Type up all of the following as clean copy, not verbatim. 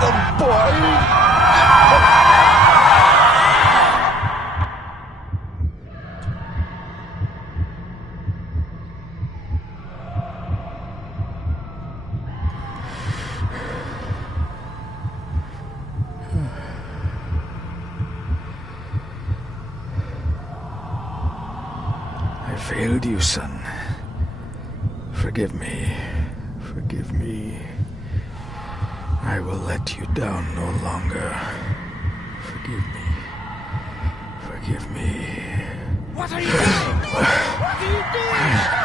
the boy! I failed you, son. Forgive me. Forgive me. I will let you down no longer. Forgive me. Forgive me. What are you doing? What are you doing?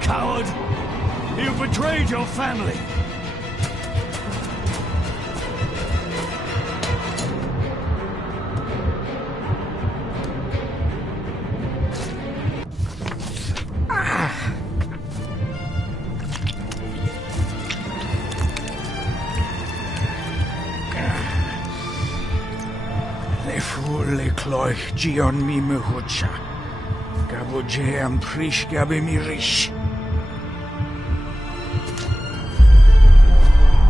Coward! You betrayed your family! Le fu le cloich gion mi mehucha. Gabuje am prish gabe mi rish.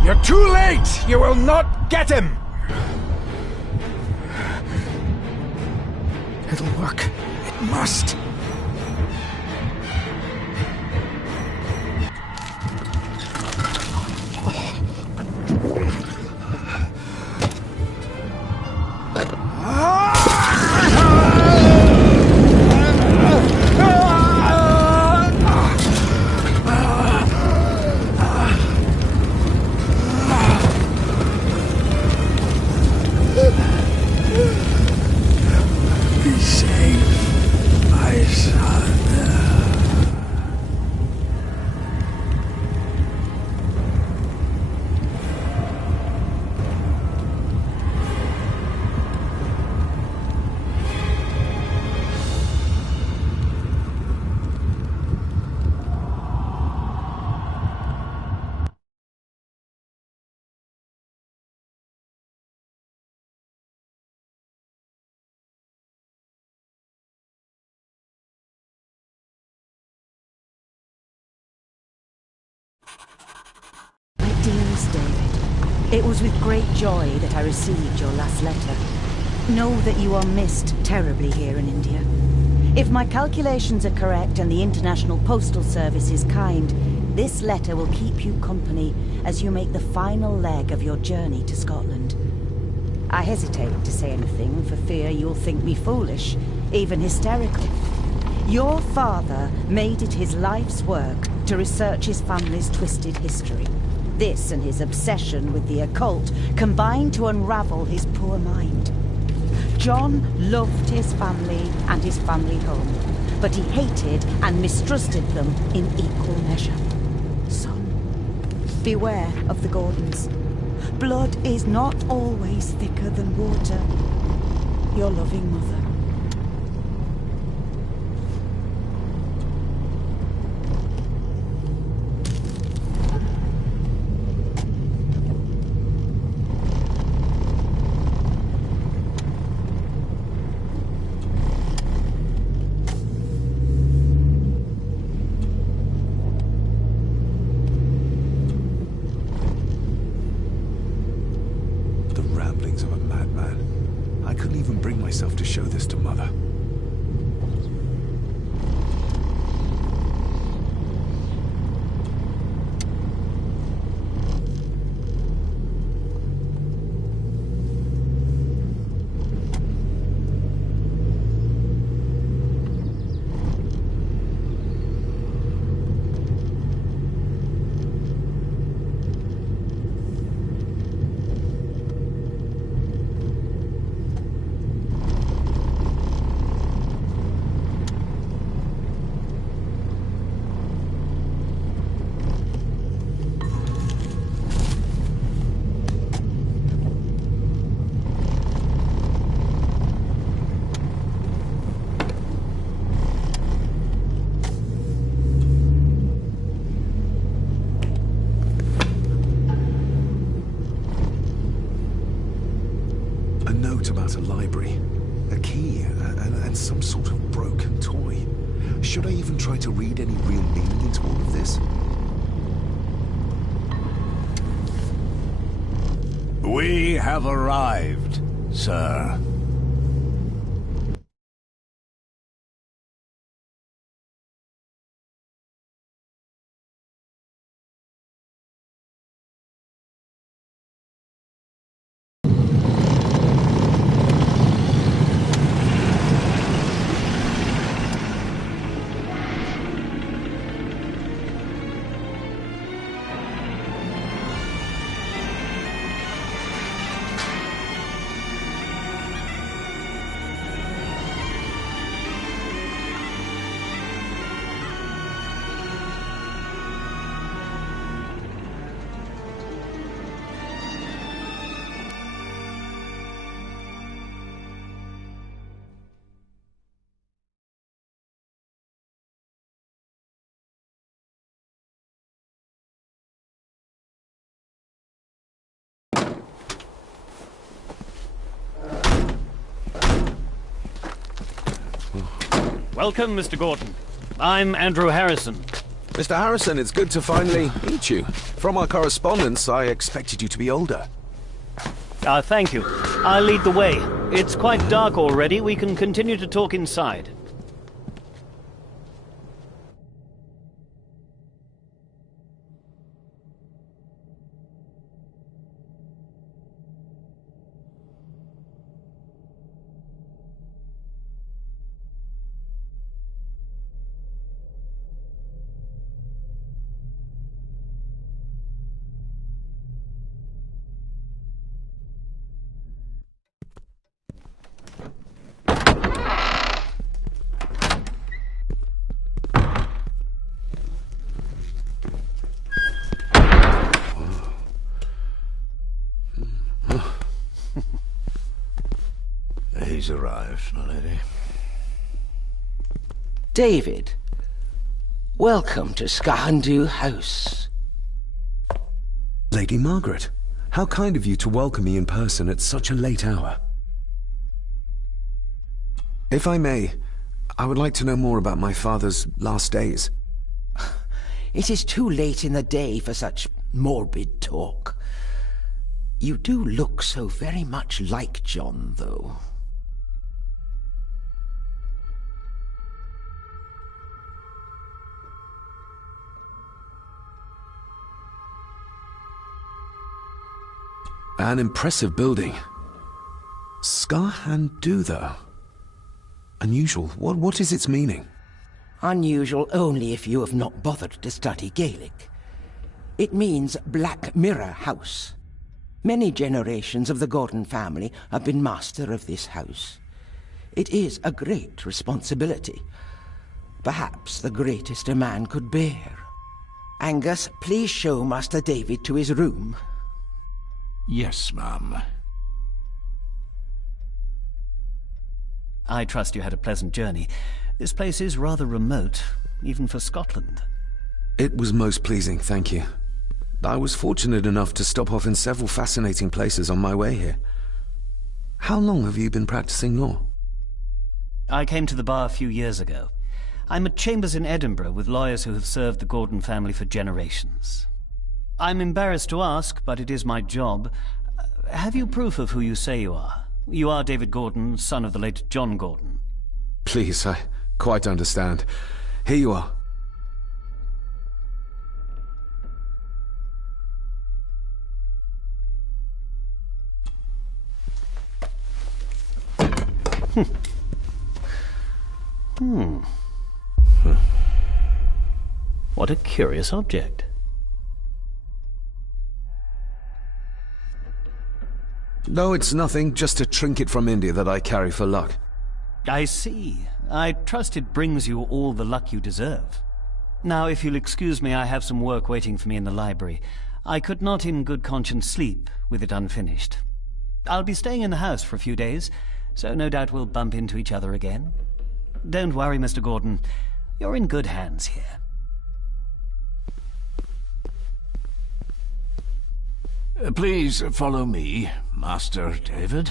You're too late! You will not get him! It'll work. It must. Be safe, my son. My dearest David, it was with great joy that I received your last letter. Know that you are missed terribly here in India. If my calculations are correct and the International Postal Service is kind, this letter will keep you company as you make the final leg of your journey to Scotland. I hesitate to say anything for fear you'll think me foolish, even hysterical. Your father made it his life's work to research his family's twisted history. This and his obsession with the occult combined to unravel his poor mind. John loved his family and his family home, but he hated and mistrusted them in equal measure. Son, beware of the Gordons. Blood is not always thicker than water. Your loving mother. To show this to Mother. About a library, a key, and some sort of broken toy. Should I even try to read any real meaning into all of this? We have arrived, sir. Welcome, Mr. Gordon. I'm Andrew Harrison. Mr. Harrison, it's good to finally meet you. From our correspondence, I expected you to be older. Thank you. I'll lead the way. It's quite dark already. We can continue to talk inside. He's arrived, my lady. David, welcome to Skahandu House. Lady Margaret, how kind of you to welcome me in person at such a late hour. If I may, I would like to know more about my father's last days. It is too late in the day for such morbid talk. You do look so very much like John, though. An impressive building. Skahandu, though. Unusual. What is its meaning? Unusual only if you have not bothered to study Gaelic. It means Black Mirror House. Many generations of the Gordon family have been master of this house. It is a great responsibility. Perhaps the greatest a man could bear. Angus, please show Master David to his room. Yes, ma'am. I trust you had a pleasant journey. This place is rather remote, even for Scotland. It was most pleasing, thank you. I was fortunate enough to stop off in several fascinating places on my way here. How long have you been practicing law? I came to the bar a few years ago. I'm at Chambers in Edinburgh with lawyers who have served the Gordon family for generations. I'm embarrassed to ask, but it is my job. Have you proof of who you say you are? You are David Gordon, son of the late John Gordon. Please, I quite understand. Here you are. What a curious object. No, it's nothing, just a trinket from India that I carry for luck. I see. I trust it brings you all the luck you deserve. Now, if you'll excuse me, I have some work waiting for me in the library. I could not in good conscience sleep with it unfinished. I'll be staying in the house for a few days, so no doubt we'll bump into each other again. Don't worry, Mr. Gordon. You're in good hands here. Please follow me, Master David.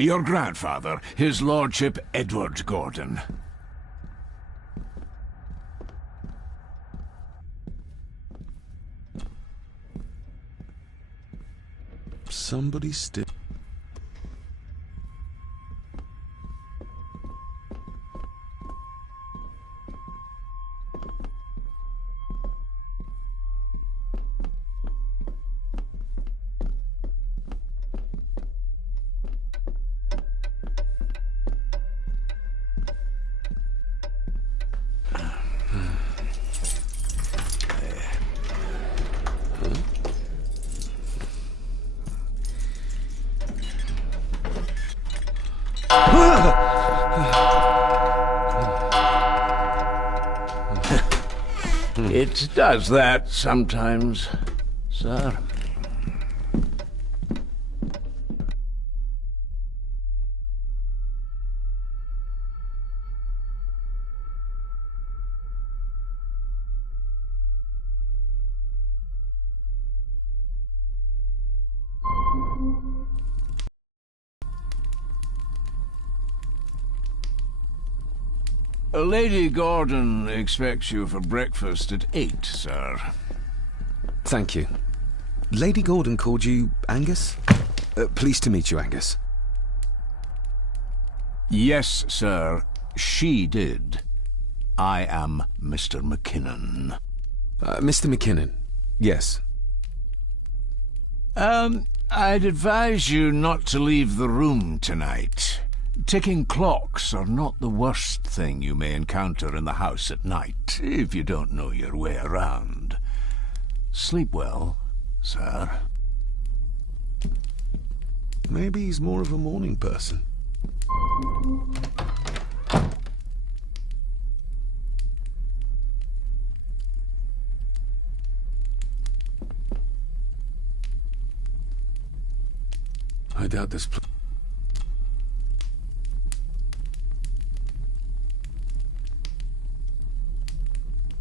Your grandfather, his lordship Edward Gordon. Somebody still... It does that sometimes, sir. Lady Gordon expects you for breakfast at 8, sir. Thank you. Lady Gordon called you Angus? Pleased to meet you, Angus. Yes, sir. She did. I am Mr. McKinnon. Mr. McKinnon. Yes. I'd advise you not to leave the room tonight. Ticking clocks are not the worst thing you may encounter in the house at night, if you don't know your way around. Sleep well, sir. Maybe he's more of a morning person. I doubt this place.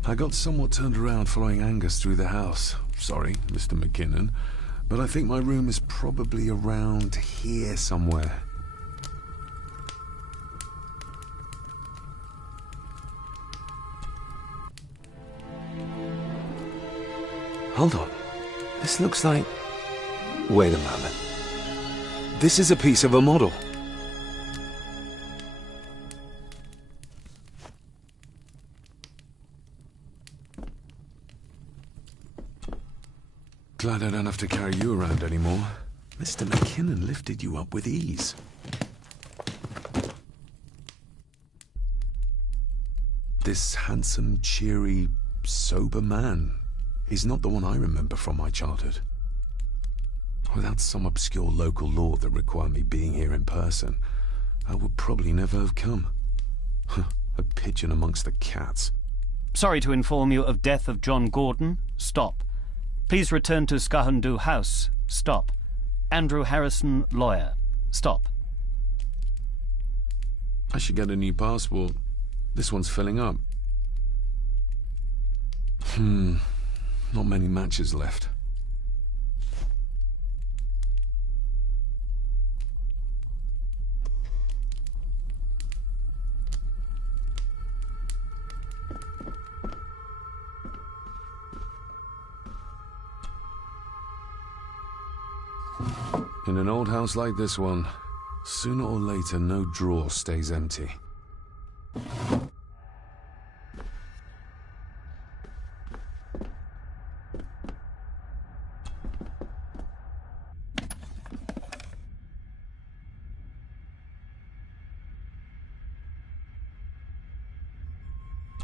I got somewhat turned around following Angus through the house. sorry, Mr. McKinnon, but I think my room is probably around here somewhere. Hold on. This looks like... Wait a moment. This is a piece of a model. Glad I don't have to carry you around anymore. Mr. McKinnon lifted you up with ease. This handsome, cheery, sober man is not the one I remember from my childhood. Without some obscure local law that required me being here in person, I would probably never have come. A pigeon amongst the cats. Sorry to inform you of death of John Gordon. Stop. Please return to Skahundu House. Stop. Andrew Harrison, lawyer. Stop. I should get a new passport. This one's filling up. Not many matches left. In an old house like this one, sooner or later no drawer stays empty.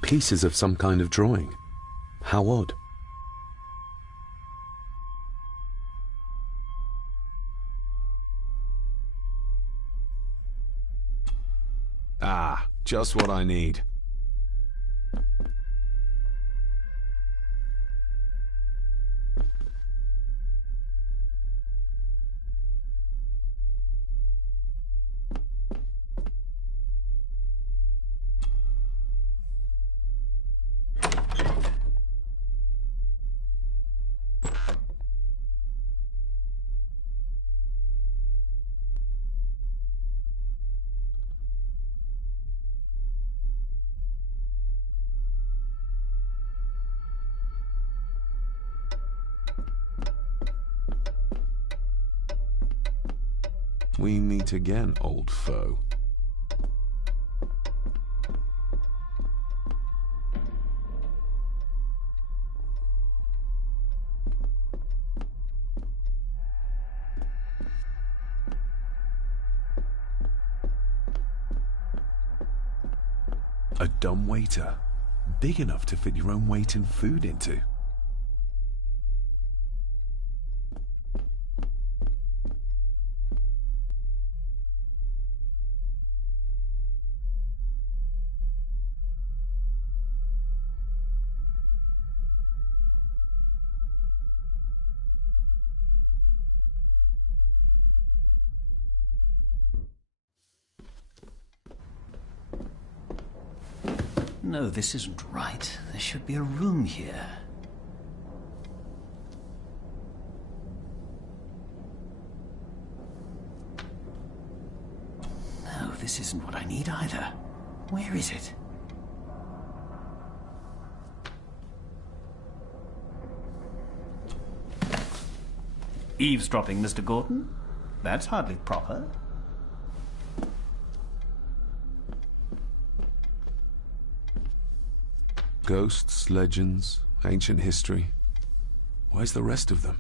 Pieces of some kind of drawing. How odd. Ah, just what I need. We meet again, old foe. A dumb waiter, big enough to fit your own weight in food into. No, this isn't right. There should be a room here. No, this isn't what I need either. Where is it? Eavesdropping, Mr. Gordon? That's hardly proper. Ghosts, legends, ancient history. Where's the rest of them?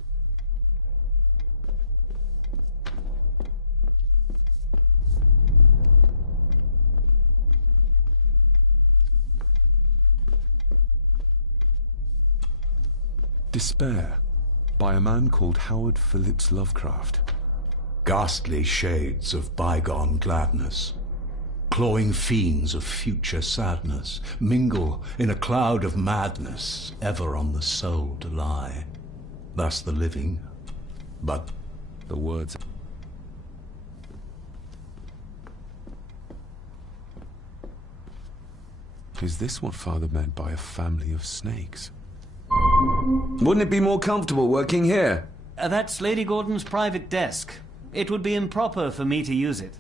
Despair, by a man called Howard Phillips Lovecraft. Ghastly shades of bygone gladness, clawing fiends of future sadness, mingle in a cloud of madness, ever on the soul to lie. Thus the living, but The words... Is this what Father meant by a family of snakes? Wouldn't it be more comfortable working here? That's Lady Gordon's private desk. It would be improper for me to use it.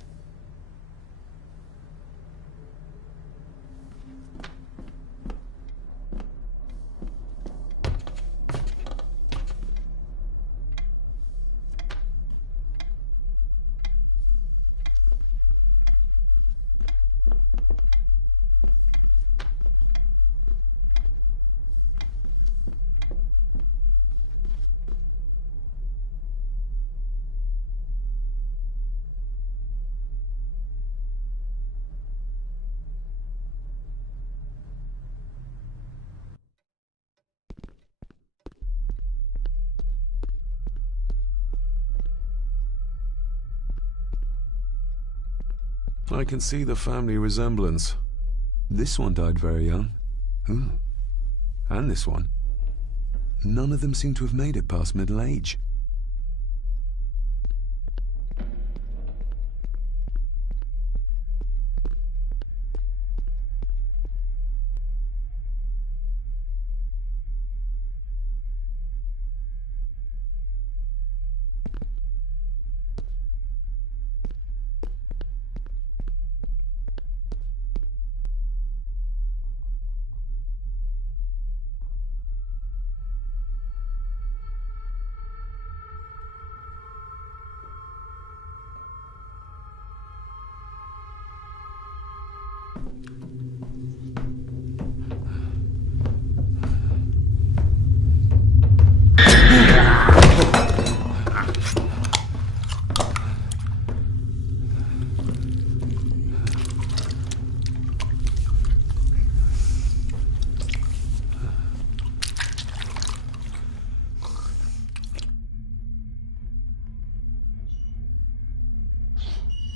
I can see the family resemblance. This one died very young. And this one. None of them seem to have made it past middle age.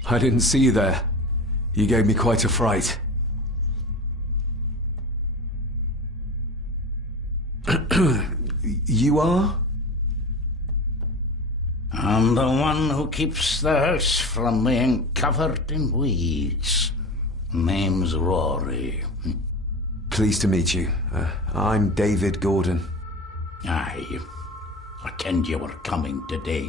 I didn't see you there. You gave me quite a fright. You are? I'm the one who keeps the house from being covered in weeds. Name's Rory. Pleased to meet you. I'm David Gordon. Aye. I kenned you were coming today.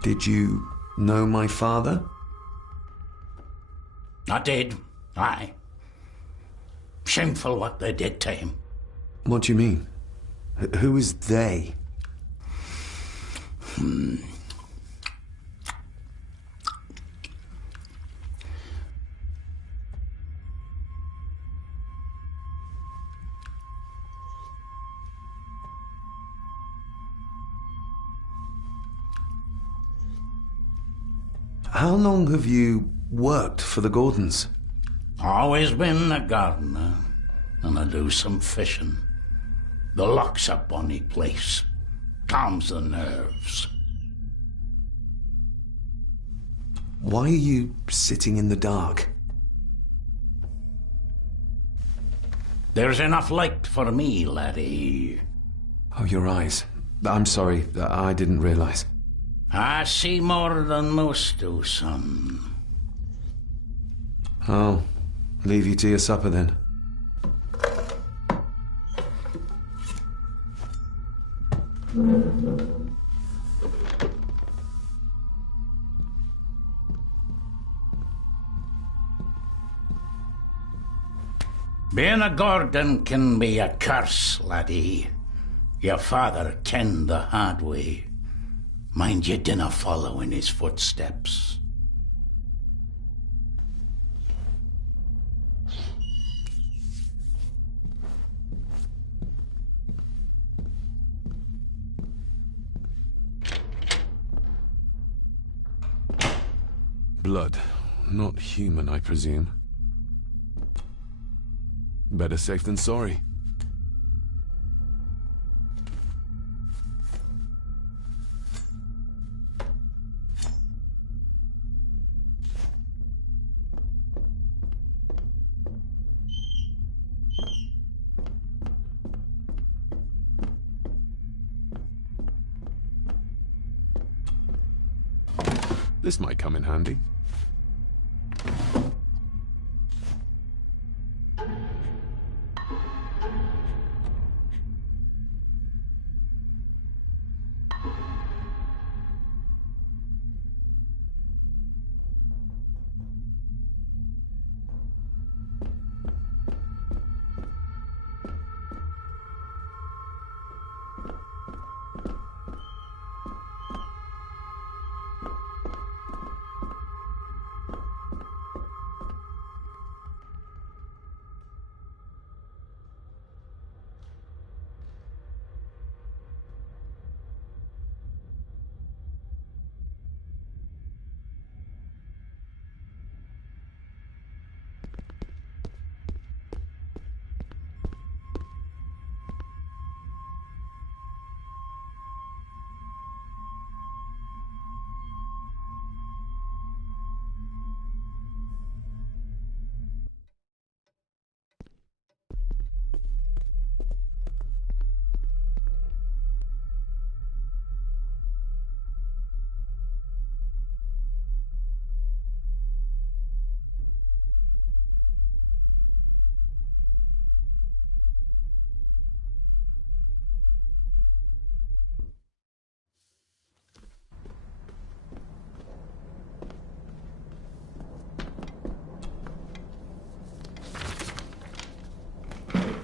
Did you know my father? I did, aye. Shameful what they did to him. What do you mean? Who is they? How long have you worked for the Gordons? Always been a gardener, and I do some fishing. The loch's a bonny place. Calms the nerves. Why are you sitting in the dark? There's enough light for me, laddie. Oh, your eyes. I'm sorry, I didn't realize. I see more than most do, son. I'll leave you to your supper then. Being a Gordon can be a curse, laddie. Your father kenned the hard way. Mind you dinna follow in his footsteps. Blood. Not human, I presume. Better safe than sorry. This might come in handy.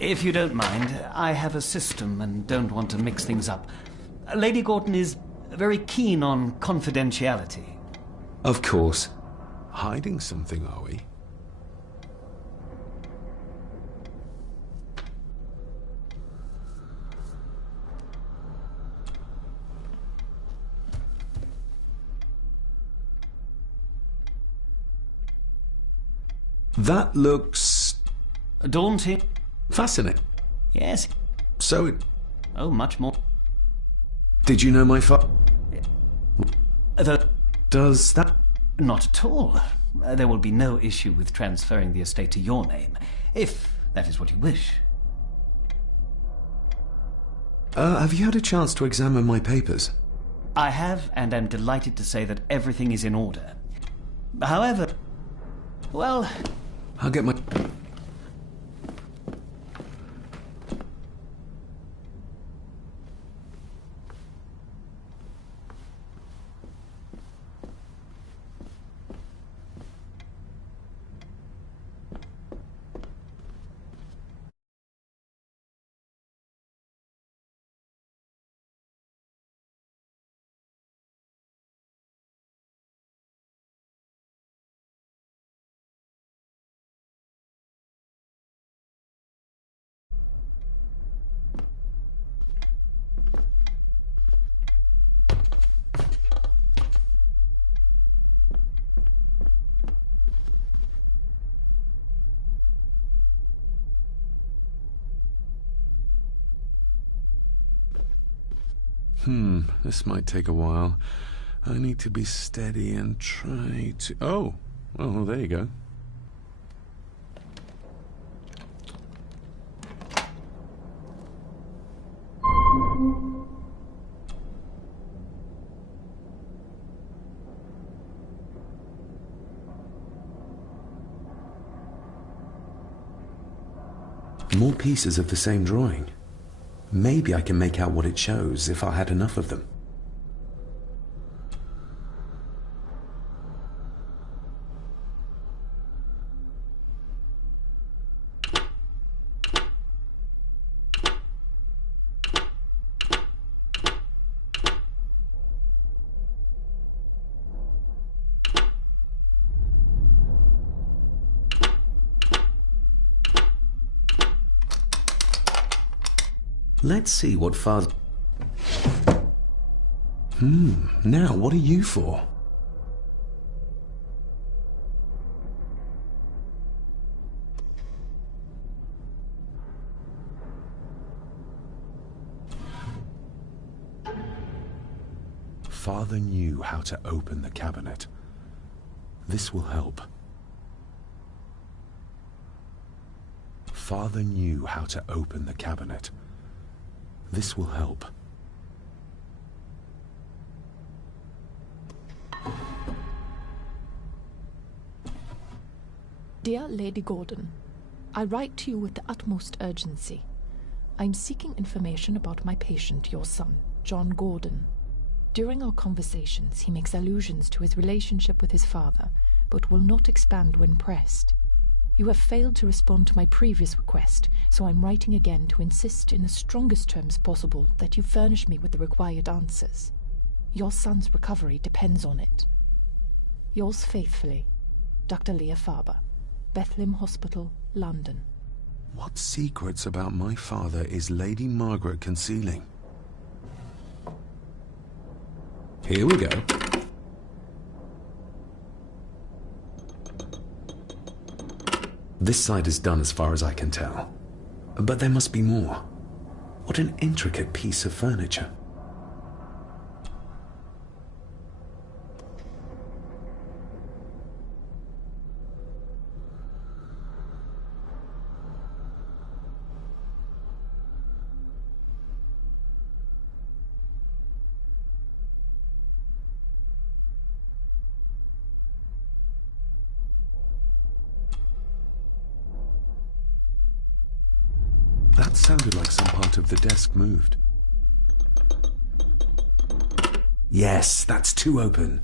If you don't mind, I have a system and don't want to mix things up. Lady Gordon is very keen on confidentiality. Of course. Hiding something, are we? That looks... daunting. fascinating. Yes. So it... Oh, much more. Did you know my The... Does that... Not at all. There will be no issue with transferring the estate to your name, if that is what you wish. Have you had a chance to examine my papers? I have, and am delighted to say that everything is in order. However, well... I'll get my... This might take a while. I need to be steady and try to... Oh, well, there you go. More pieces of the same drawing. Maybe I can make out what it shows if I had enough of them. Let's see what Father... Now what are you for? Father knew how to open the cabinet. This will help. Father knew how to open the cabinet. This will help. Dear Lady Gordon, I write to you with the utmost urgency. I am seeking information about my patient, your son, John Gordon. During our conversations, he makes allusions to his relationship with his father, but will not expand when pressed. You have failed to respond to my previous request, so I'm writing again to insist in the strongest terms possible that you furnish me with the required answers. Your son's recovery depends on it. Yours faithfully, Dr. Leah Faber, Bethlehem Hospital, London. What secrets about my father is Lady Margaret concealing? Here we go. This side is done as far as I can tell. But there must be more. What an intricate piece of furniture. That sounded like some part of the desk moved. Yes, that's too open.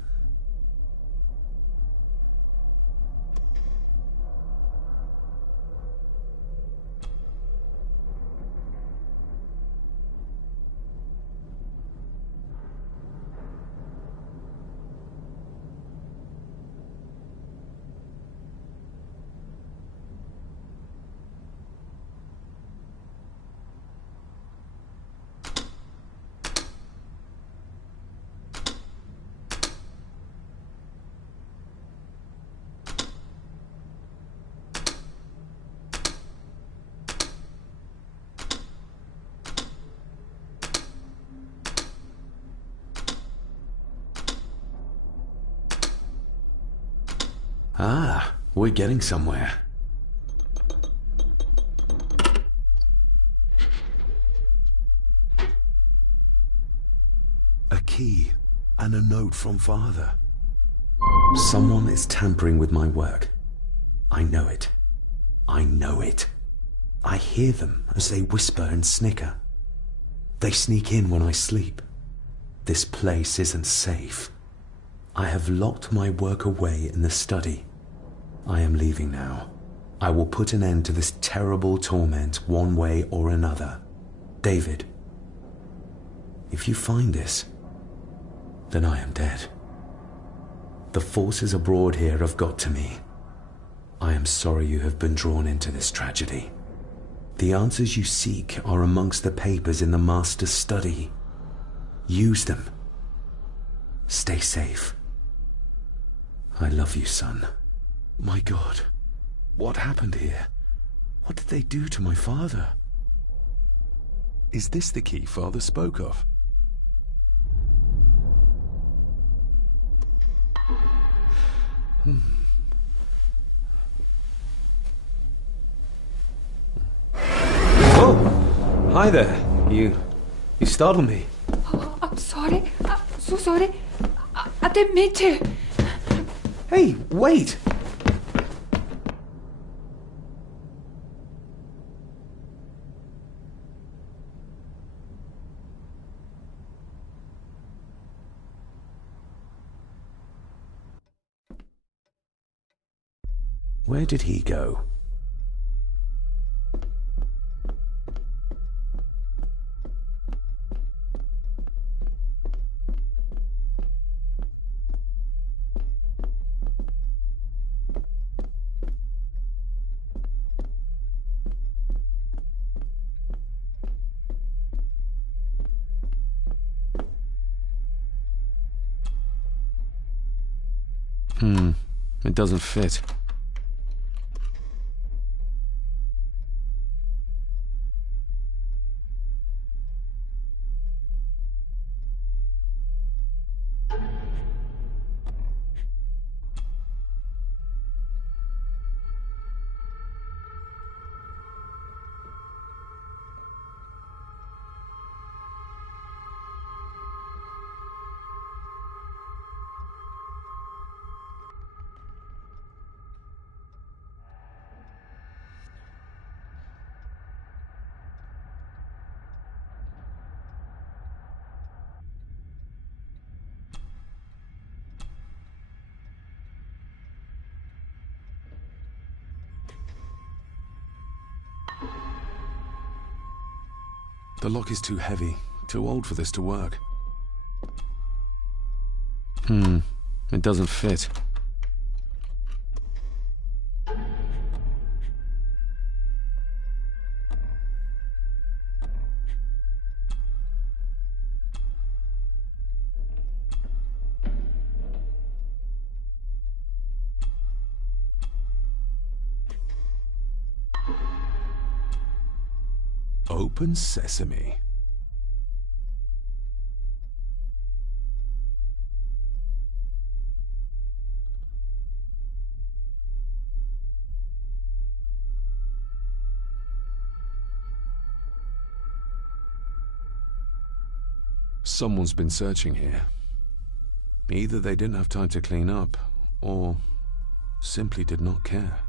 Ah, we're getting somewhere. A key and a note from Father. Someone is tampering with my work. I know it. I know it. I hear them as they whisper and snicker. They sneak in when I sleep. This place isn't safe. I have locked my work away in the study. I am leaving now. I will put an end to this terrible torment one way or another. David, if you find this, then I am dead. The forces abroad here have got to me. I am sorry you have been drawn into this tragedy. The answers you seek are amongst the papers in the Master's study. Use them. Stay safe. I love you, son. My God, what happened here? What did they do to my father? Is this the key Father spoke of? Oh, hi there. You startled me. Oh, I'm sorry. I'm so sorry. I didn't mean to. Hey, wait! Where did he go? It doesn't fit. The lock is too heavy, too old for this to work. It doesn't fit. Open sesame. Someone's been searching here. Either they didn't have time to clean up, or simply did not care.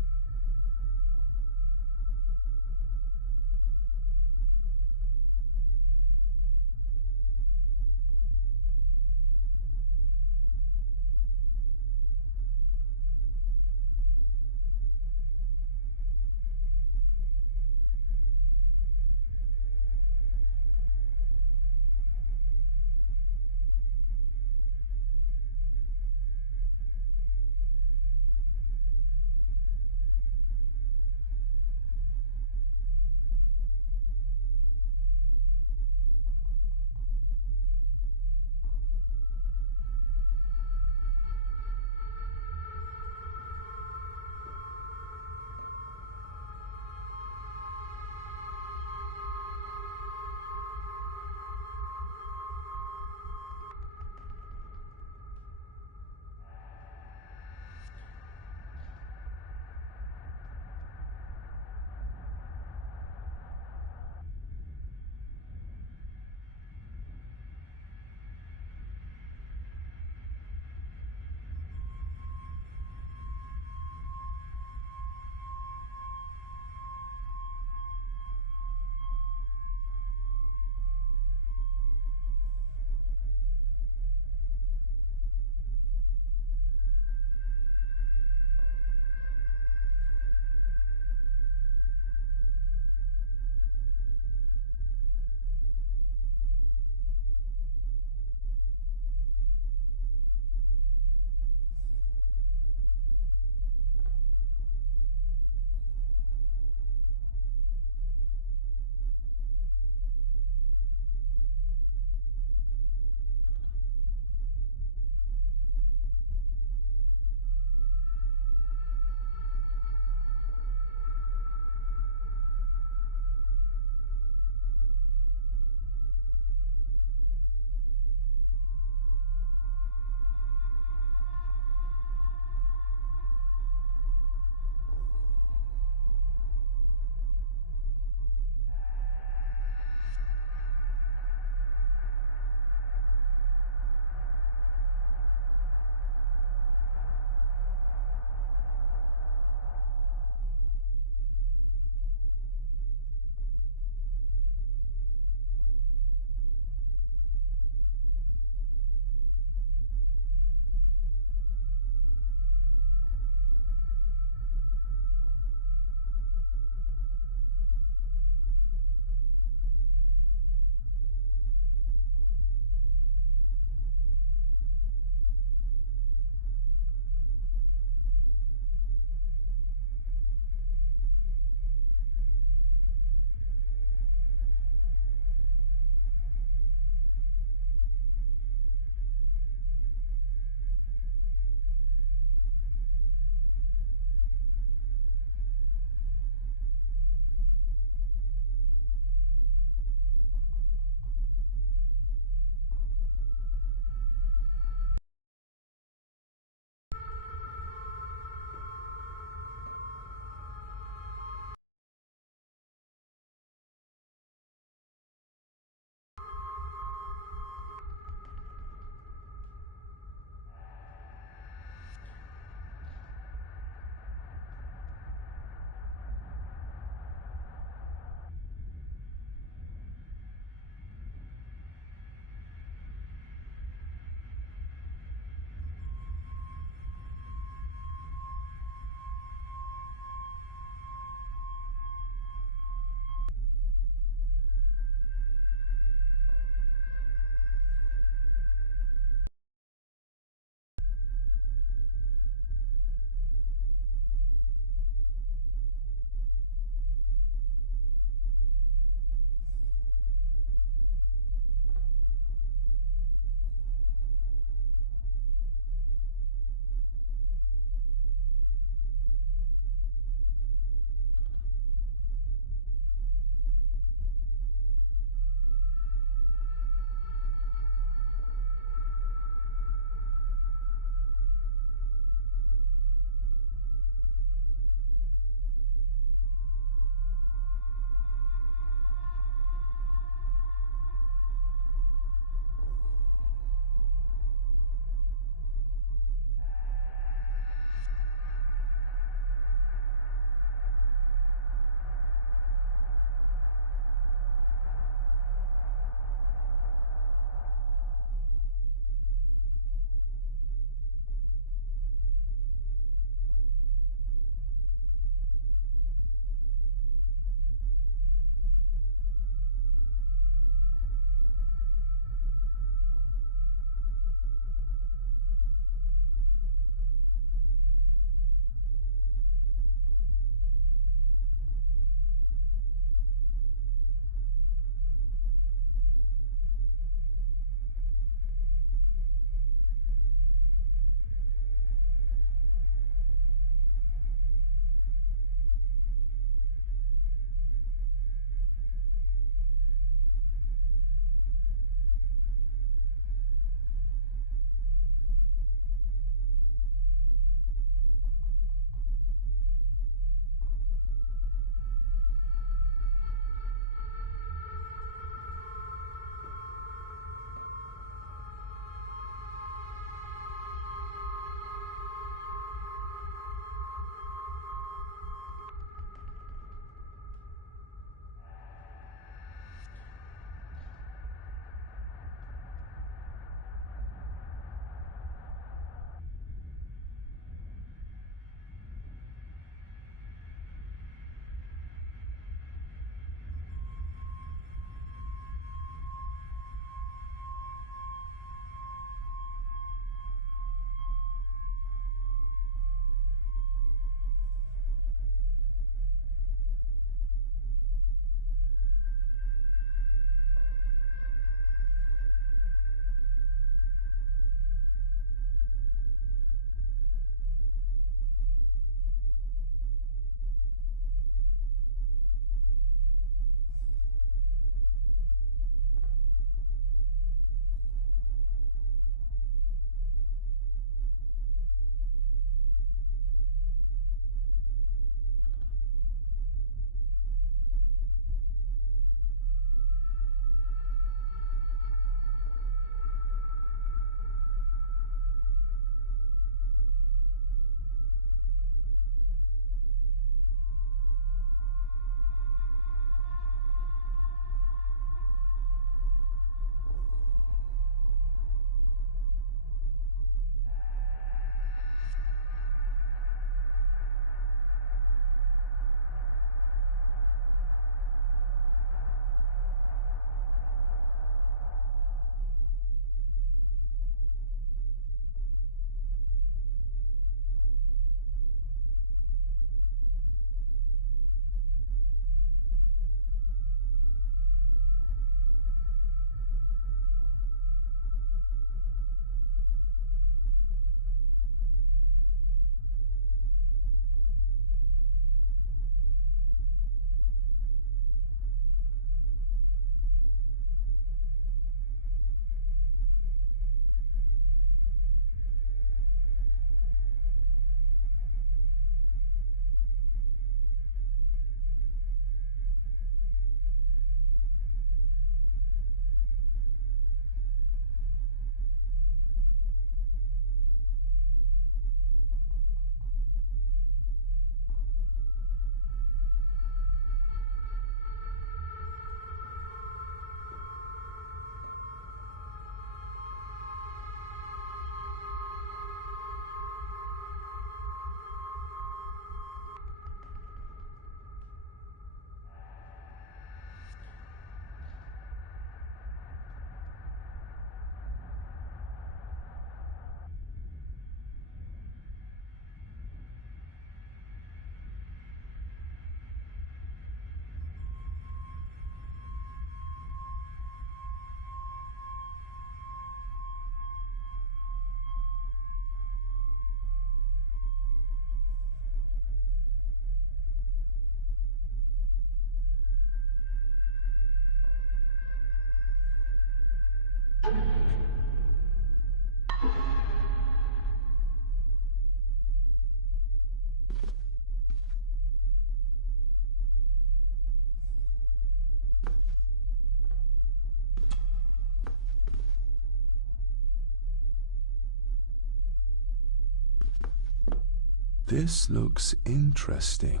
This looks interesting.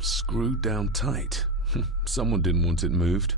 Screwed down tight. Someone didn't want it moved.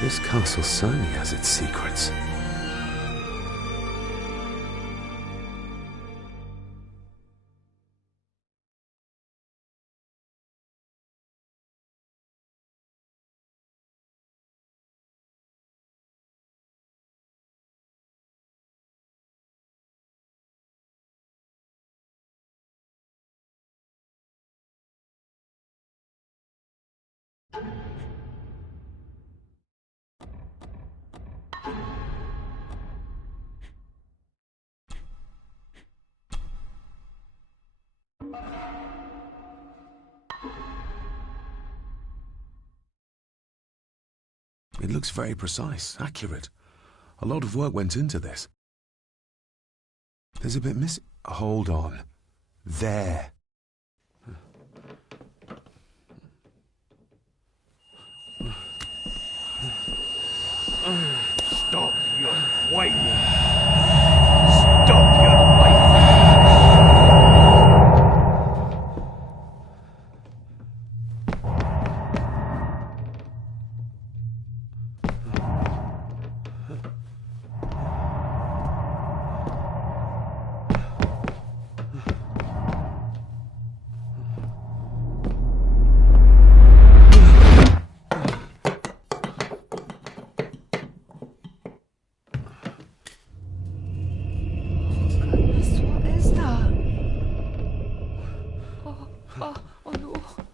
This castle certainly has its secrets. It looks very precise, accurate. A lot of work went into this. There's a bit missing. Hold on. There. Stop your whining! Stop your whining!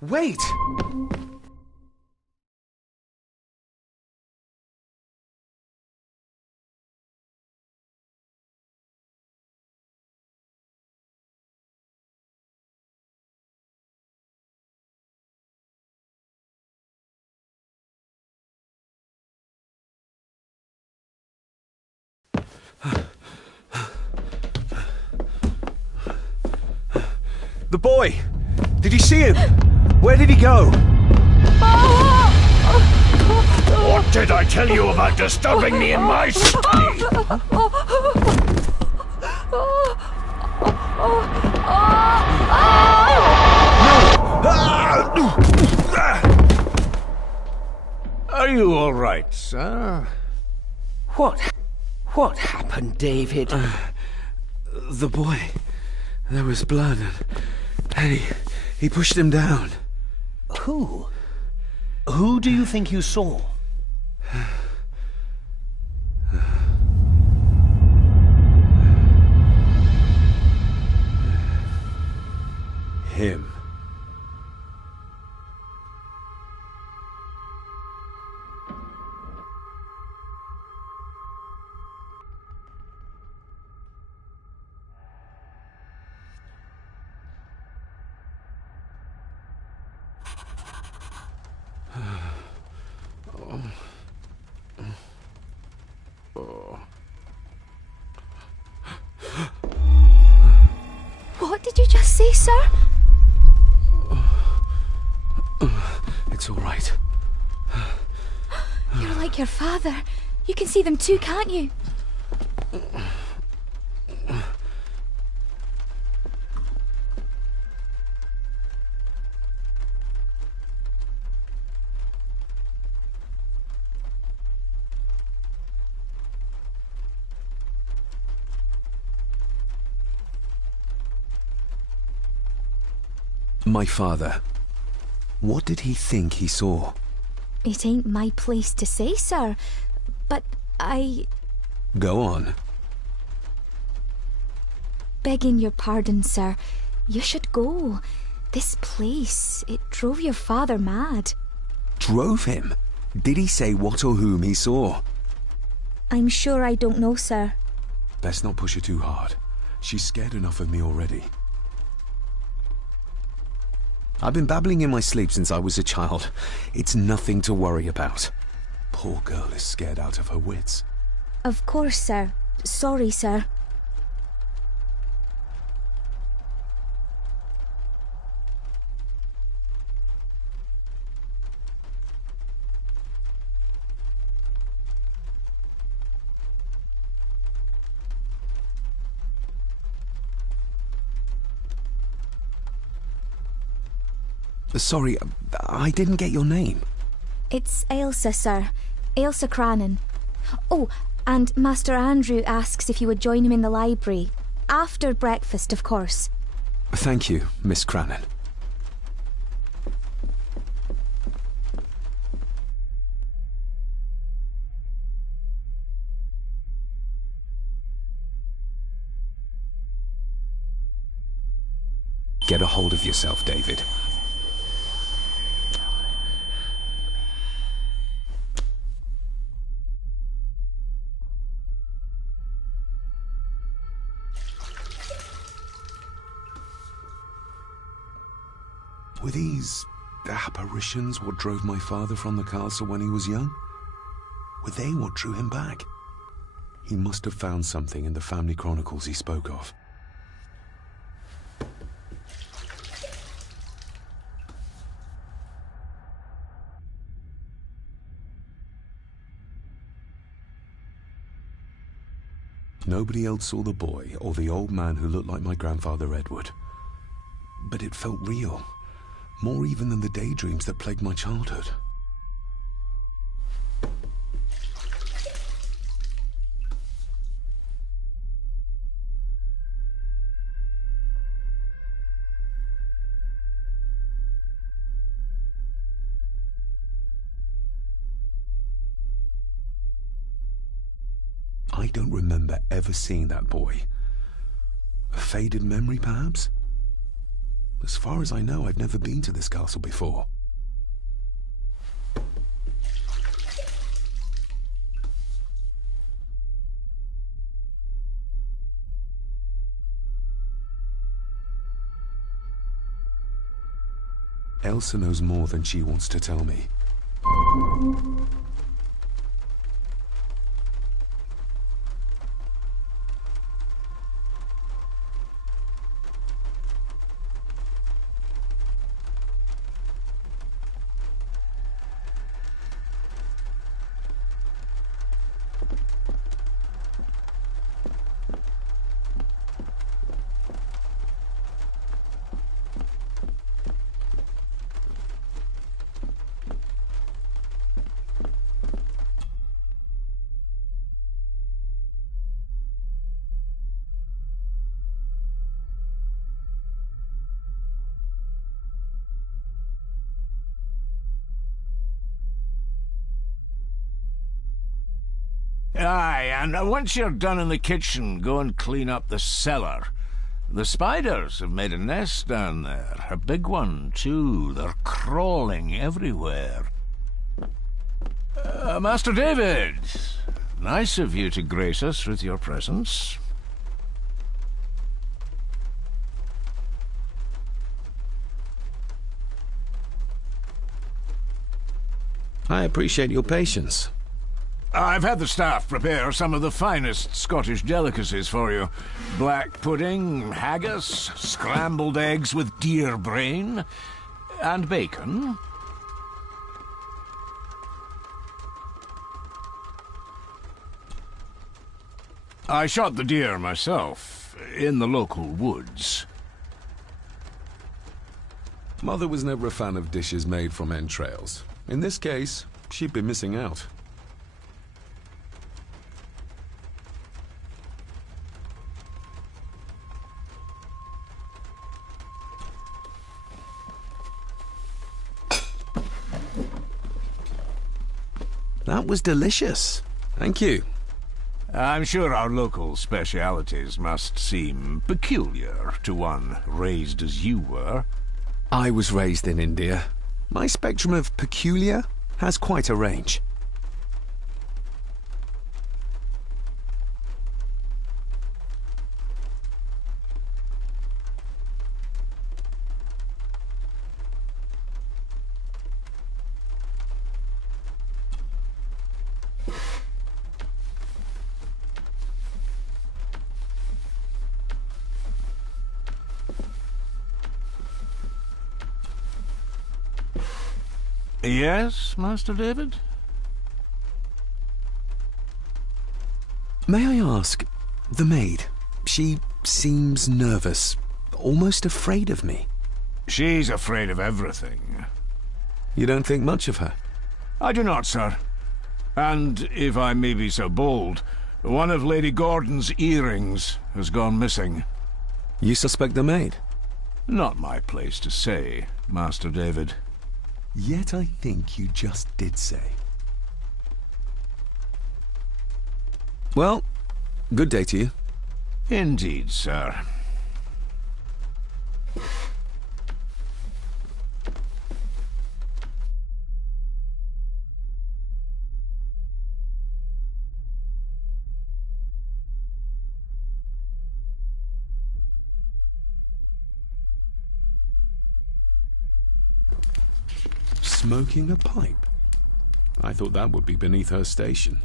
Wait! The boy! Did you see him? Where did he go? What did I tell you about disturbing me in my study? Are you all right, sir? What happened, David? The boy. There was blood, and he pushed him down. Who? Who do you think you saw? Him. What did you just say, sir? Your father. You can see them too, can't you? My father. What did he think he saw? It ain't my place to say, sir. But I... Go on. Begging your pardon, sir. You should go. This place, it drove your father mad. Drove him? Did he say what or whom he saw? I'm sure I don't know, sir. Best not push her too hard. She's scared enough of me already. I've been babbling in my sleep since I was a child. It's nothing to worry about. Poor girl is scared out of her wits. Of course, sir. Sorry, sir. Sorry, I didn't get your name. It's Ailsa, sir. Ailsa Crannan. Oh, and Master Andrew asks if you would join him in the library. After breakfast, of course. Thank you, Miss Crannan. Get a hold of yourself, David. Were these apparitions what drove my father from the castle when he was young? Were they what drew him back? He must have found something in the family chronicles he spoke of. Nobody else saw the boy or the old man who looked like my grandfather Edward. But it felt real. More even than the daydreams that plagued my childhood. I don't remember ever seeing that boy. A faded memory, perhaps? As far as I know, I've never been to this castle before. Ailsa knows more than she wants to tell me. Aye, and once you're done in the kitchen, go and clean up the cellar. The spiders have made a nest down there. A big one, too. They're crawling everywhere. Master David, nice of you to grace us with your presence. I appreciate your patience. I've had the staff prepare some of the finest Scottish delicacies for you. Black pudding, haggis, scrambled eggs with deer brain, and bacon. I shot the deer myself, in the local woods. Mother was never a fan of dishes made from entrails. In this case, she'd be missing out. That was delicious. Thank you. I'm sure our local specialities must seem peculiar to one raised as you were. I was raised in India. My spectrum of peculiar has quite a range. Yes, Master David? May I ask, the maid, she seems nervous, almost afraid of me. She's afraid of everything. You don't think much of her? I do not, sir. And, if I may be so bold, one of Lady Gordon's earrings has gone missing. You suspect the maid? Not my place to say, Master David. Yet I think you just did say. Well, good day to you. Indeed, sir. Smoking a pipe? I thought that would be beneath her station.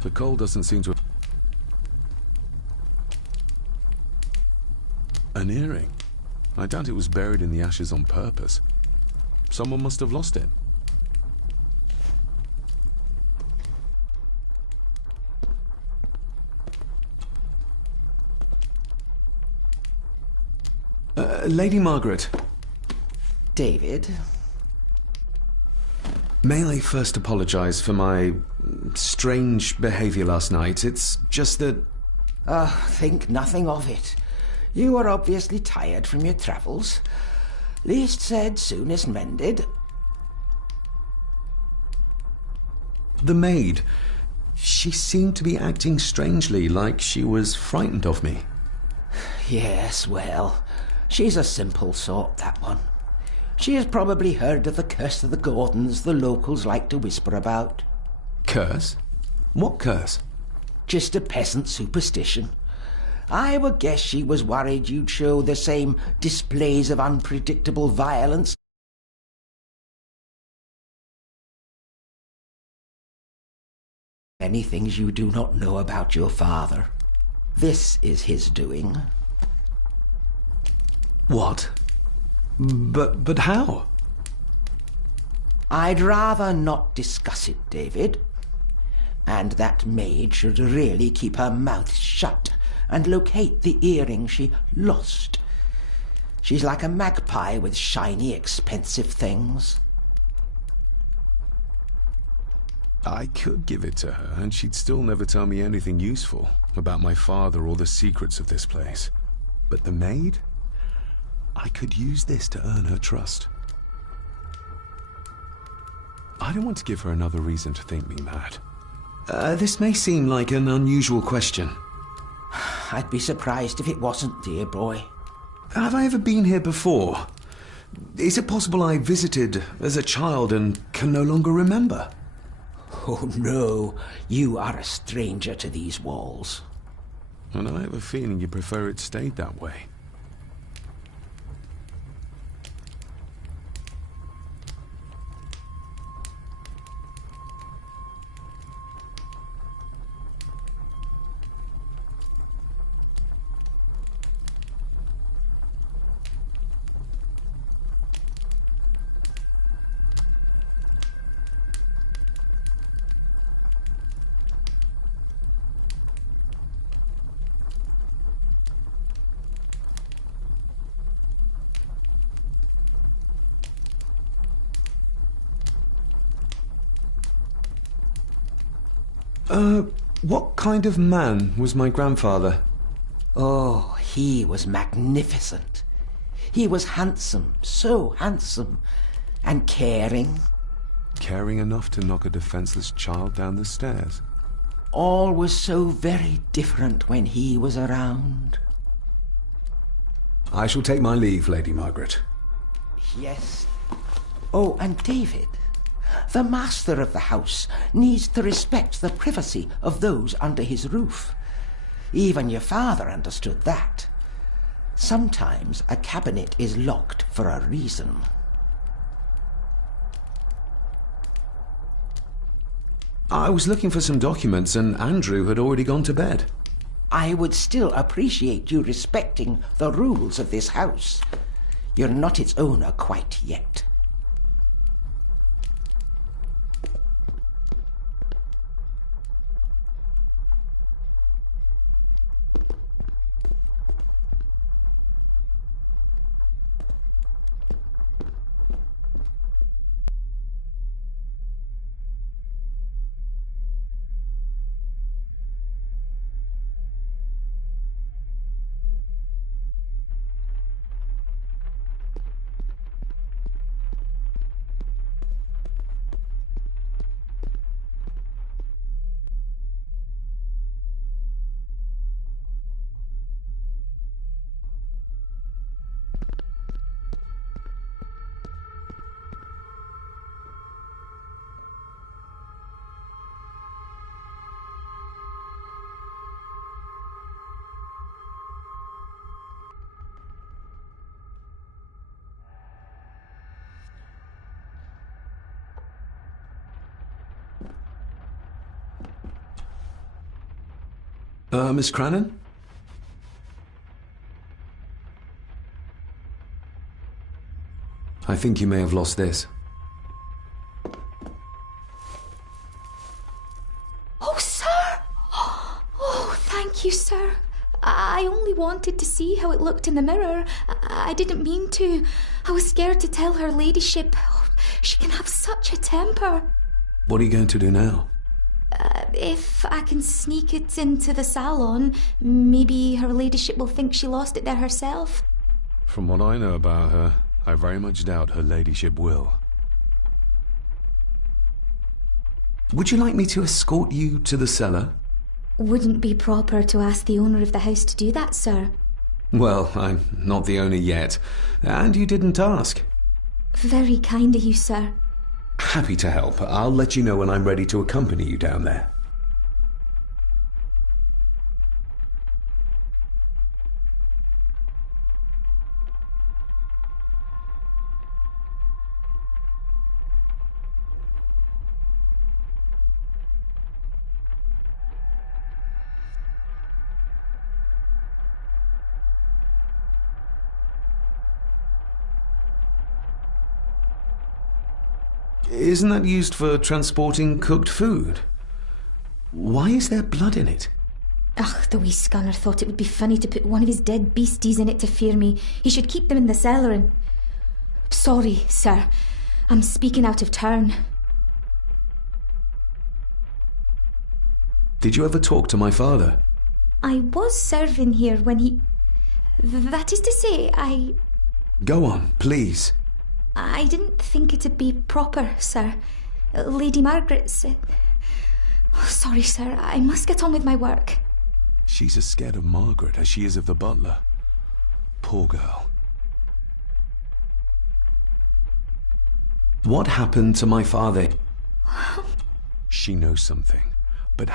The coal doesn't seem to... An earring? I doubt it was buried in the ashes on purpose. Someone must have lost it. Lady Margaret. David? May I first apologize for my strange behavior last night? It's just that... Think nothing of it. You are obviously tired from your travels. Least said, soonest mended. The maid. She seemed to be acting strangely, like she was frightened of me. Yes, well, she's a simple sort, that one. She has probably heard of the curse of the Gordons the locals like to whisper about. Curse? What curse? Just a peasant superstition. I would guess she was worried you'd show the same displays of unpredictable violence. Many things you do not know about your father. This is his doing. What? But how? I'd rather not discuss it, David. And that maid should really keep her mouth shut and locate the earring she lost. She's like a magpie with shiny, expensive things. I could give it to her, and she'd still never tell me anything useful about my father or the secrets of this place. But the maid? I could use this to earn her trust. I don't want to give her another reason to think me mad. This may seem like an unusual question. I'd be surprised if it wasn't, dear boy. Have I ever been here before? Is it possible I visited as a child and can no longer remember? Oh no, you are a stranger to these walls. And I have a feeling you prefer it stayed that way. What kind of man was my grandfather? Oh, he was magnificent. He was handsome, so handsome, and caring. Caring enough to knock a defenseless child down the stairs. All was so very different when he was around. I shall take my leave, Lady Margaret. Yes. Oh, and David, the master of the house needs to respect the privacy of those under his roof. Even your father understood that. Sometimes a cabinet is locked for a reason. I was looking for some documents and Andrew had already gone to bed. I would still appreciate you respecting the rules of this house. You're not its owner quite yet. Miss Crannan? I think you may have lost this. Oh, sir! Oh, thank you, sir. I only wanted to see how it looked in the mirror. I didn't mean to. I was scared to tell her ladyship. Oh, she can have such a temper. What are you going to do now? If I can sneak it into the salon, maybe her ladyship will think she lost it there herself. From what I know about her, I very much doubt her ladyship will. Would you like me to escort you to the cellar? Wouldn't be proper to ask the owner of the house to do that, sir. Well, I'm not the owner yet, and you didn't ask. Very kind of you, sir. Happy to help. I'll let you know when I'm ready to accompany you down there. Isn't that used for transporting cooked food? Why is there blood in it? Ugh, the wee scunner thought it would be funny to put one of his dead beasties in it to fear me. He should keep them in the cellar and... Sorry, sir. I'm speaking out of turn. Did you ever talk to my father? I was serving here when he... That is to say, Go on, please. I didn't think it'd be proper, sir. Lady Margaret said... Oh, sorry, sir. I must get on with my work. She's as scared of Margaret as she is of the butler. Poor girl. What happened to my father? She knows something, but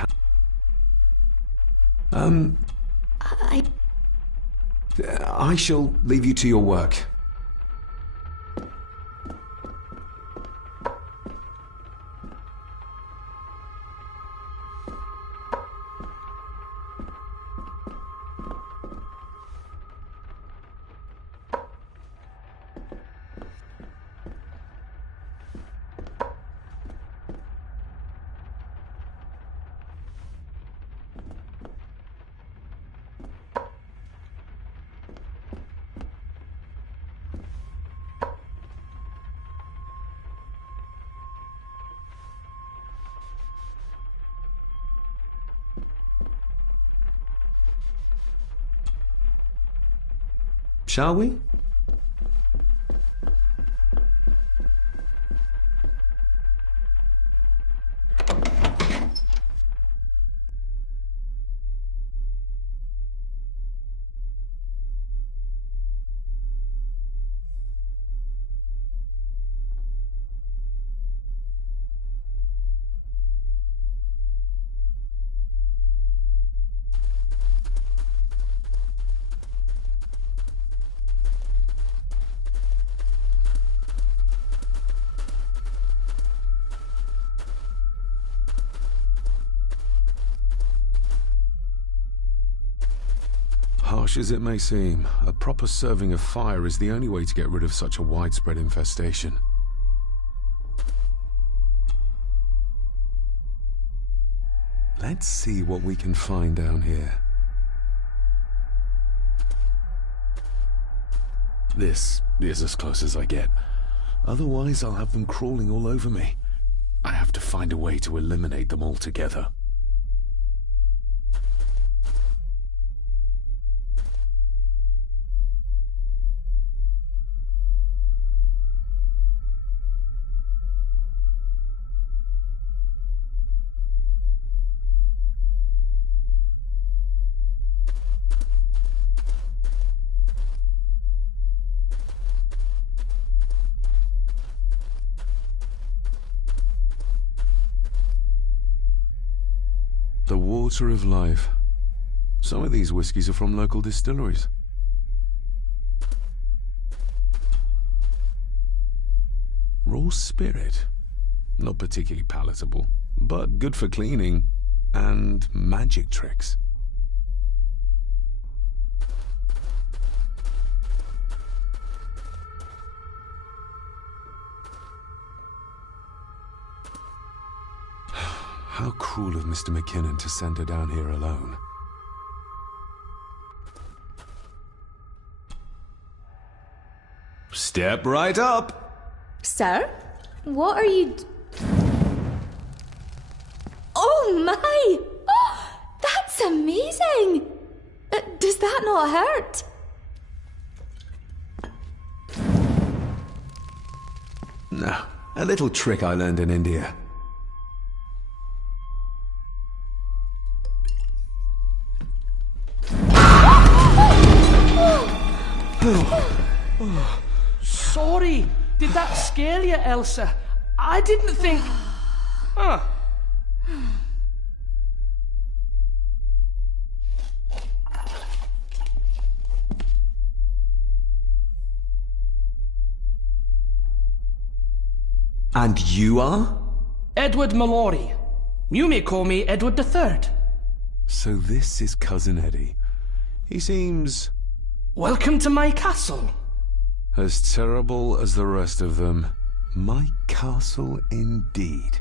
I shall leave you to your work. Shall we? harsh as it may seem, a proper serving of fire is the only way to get rid of such a widespread infestation. Let's see what we can find down here. This is as close as I get. Otherwise, I'll have them crawling all over me. I have to find a way to eliminate them altogether. The water of life. Some of these whiskies are from local distilleries. Raw spirit. Not particularly palatable, but good for cleaning and magic tricks. How cruel of Mr. McKinnon to send her down here alone. Step right up. Sir? What are you... Oh my! Oh, that's amazing! Does that not hurt? No, a little trick I learned in India. Sorry, did that scare you, Elsa? I didn't think... Huh. And you are? Edward Mallory. You may call me Edward III. So this is Cousin Eddie. He seems... Welcome to my castle. as terrible as the rest of them. My castle indeed.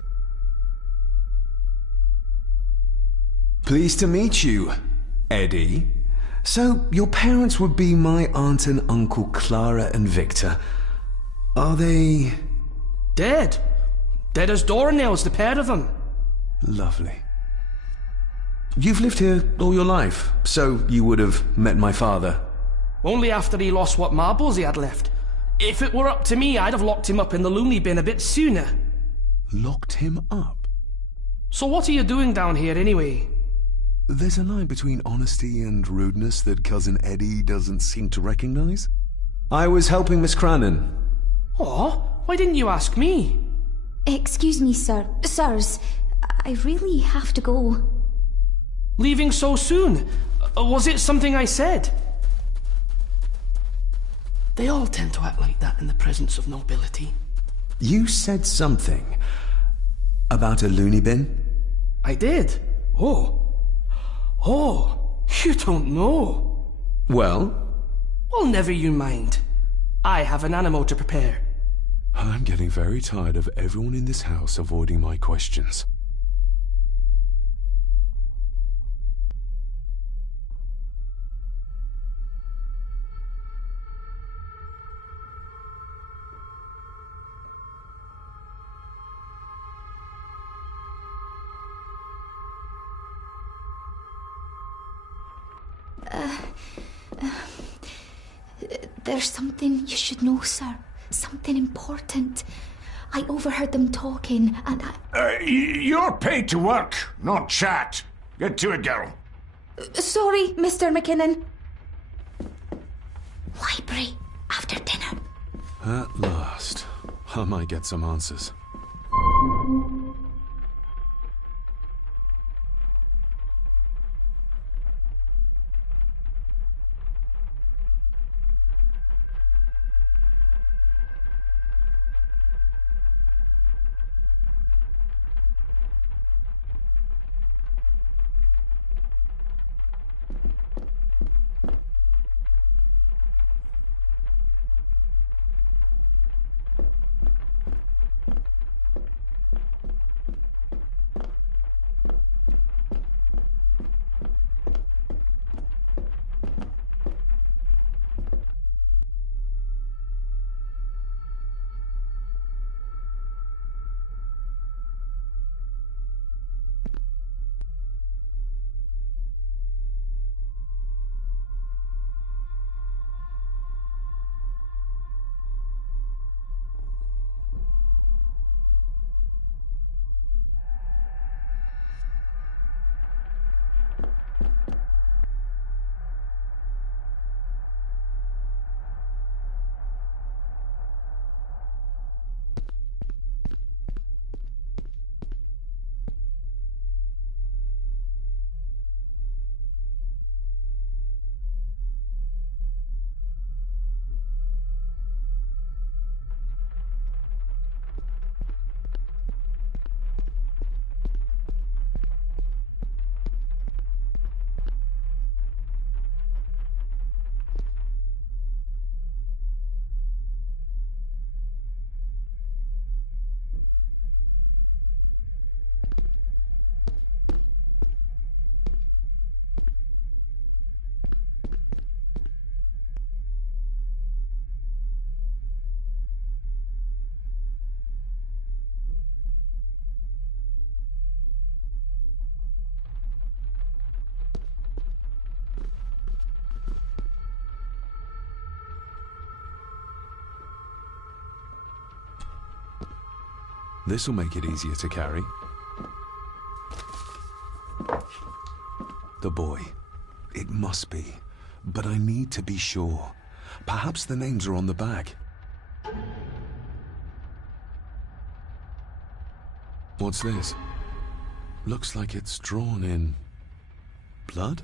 Pleased to meet you. Eddie? So, your parents would be my aunt and uncle Clara and Victor. Are they... Dead. Dead as doornails, the pair of them. Lovely. You've lived here all your life, so you would have met my father. Only after he lost what marbles he had left. If it were up to me, I'd have locked him up in the loony bin a bit sooner. Locked him up? So what are you doing down here anyway? There's a line between honesty and rudeness that Cousin Eddie doesn't seem to recognize. I was helping Miss Cranon. Oh, why didn't you ask me? Excuse me, sir. Sirs, I really have to go. Leaving so soon? Was it something I said? They all tend to act like that in the presence of nobility. You said something about a loony bin? I did. Oh, you don't know. Well? Well, never you mind. I have an animal to prepare. I'm getting very tired of everyone in this house avoiding my questions. There's something you should know, sir. Something important. I overheard them talking, and You're paid to work, not chat. Get to it, girl. Sorry, Mr. McKinnon. Library, after dinner. At last. I might get some answers. This'll make it easier to carry. The boy. It must be. But I need to be sure. Perhaps the names are on the bag. What's this? Looks like it's drawn in... blood?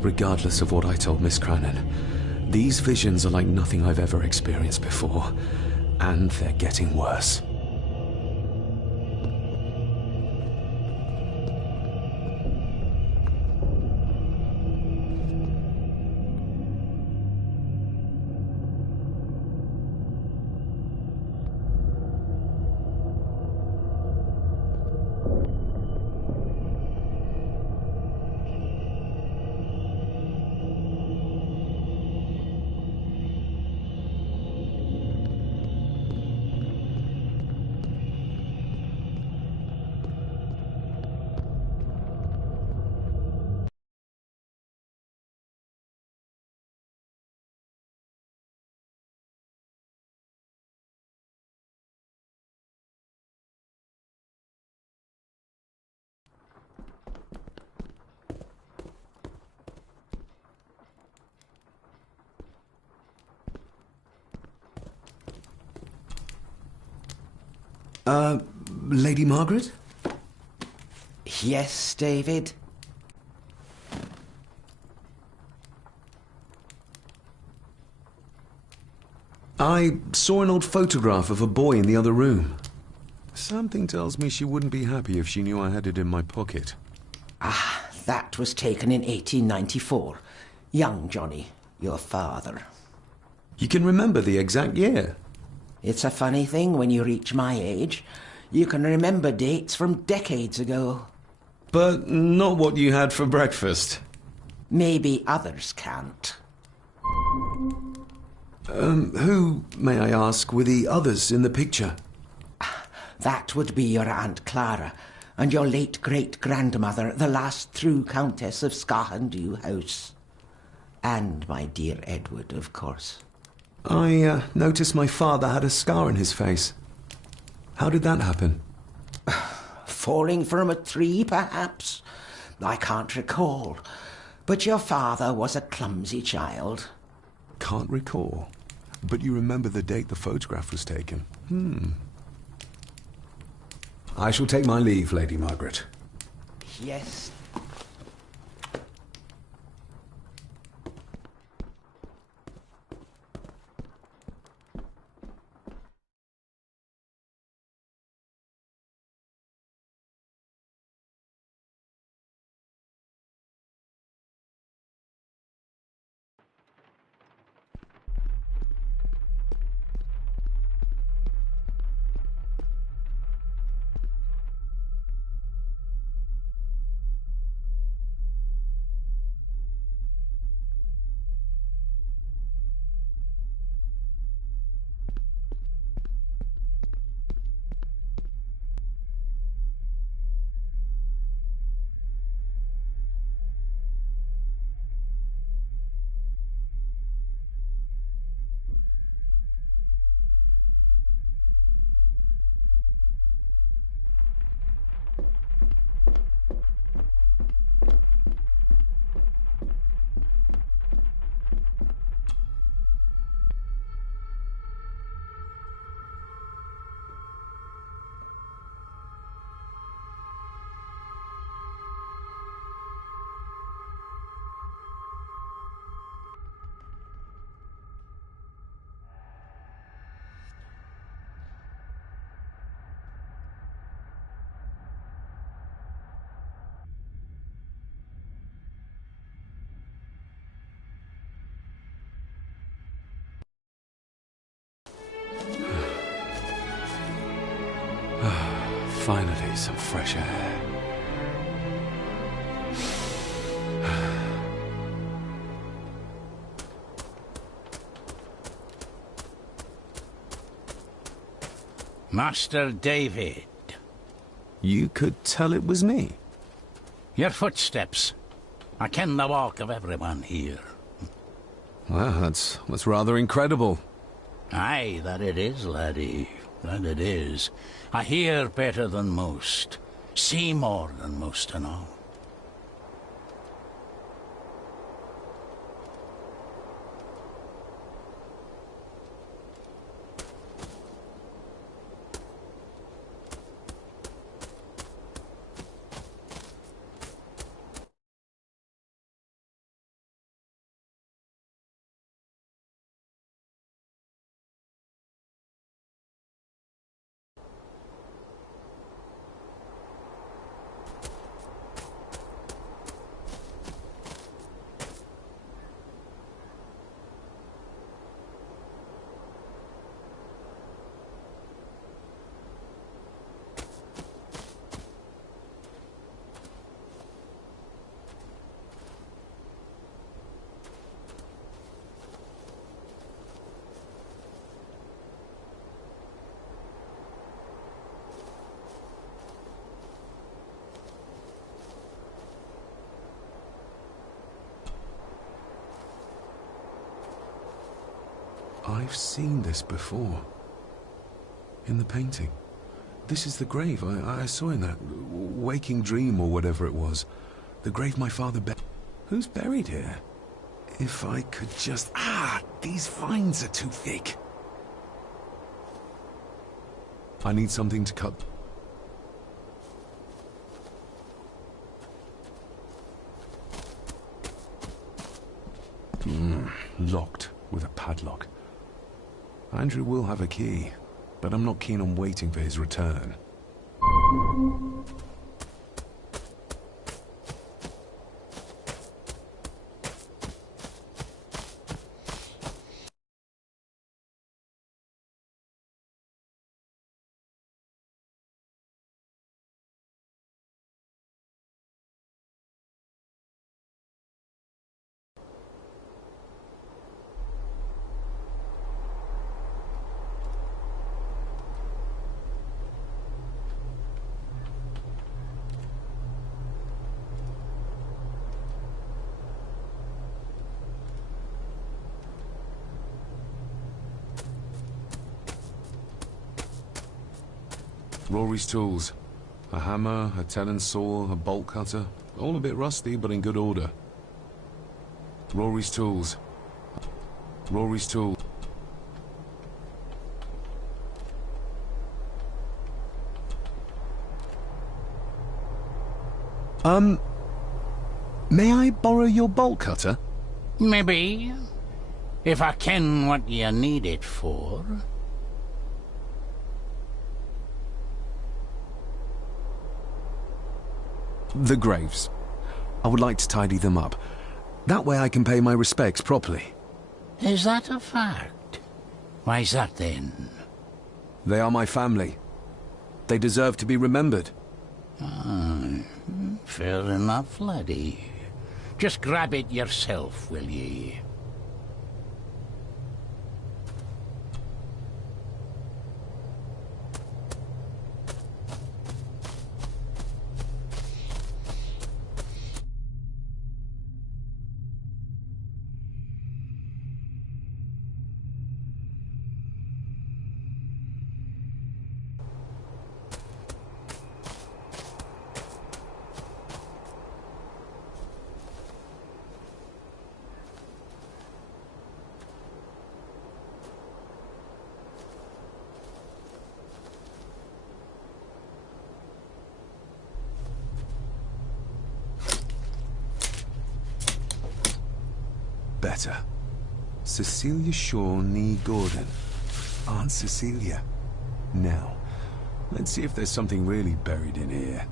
Regardless of what I told Miss Cranon, these visions are like nothing I've ever experienced before, and they're getting worse. Lady Margaret? Yes, David? I saw an old photograph of a boy in the other room. Something tells me she wouldn't be happy if she knew I had it in my pocket. Ah, that was taken in 1894. Young Johnny, your father. You can remember the exact year? It's a funny thing when you reach my age. You can remember dates from decades ago. But not what you had for breakfast. Maybe others can't. Who, may I ask, were the others in the picture? That would be your Aunt Clara and your late great-grandmother, the last true Countess of Scahandew House. And my dear Edward, of course. I noticed my father had a scar on his face. How did that happen? Falling from a tree, perhaps? I can't recall. But your father was a clumsy child. Can't recall. But you remember the date the photograph was taken? I shall take my leave, Lady Margaret. Yes. Finally, some fresh air. Master David. You could tell it was me. Your footsteps. I ken the walk of everyone here. Well, that's rather incredible. Aye, that it is, laddie. That it is. I hear better than most. See more than most and all. I've seen this before. In the painting. This is the grave I saw in that waking dream or whatever it was. The grave my father buried. Who's buried here? If I could just... these vines are too thick. I need something to cut. Locked with a padlock. Andrew will have a key, but I'm not keen on waiting for his return. Rory's tools. A hammer, a tenon saw, a bolt cutter. All a bit rusty, but in good order. Rory's tools. Rory's tools. May I borrow your bolt cutter? Maybe. If I ken what you need it for. The graves. I would like to tidy them up. That way I can pay my respects properly. Is that a fact? Why's that then? They are my family. They deserve to be remembered. Fair enough, laddie. Just grab it yourself, will ye? Better. Cecilia Shaw Nee Gordon. Aunt Cecilia. Now, let's see if there's something really buried in here.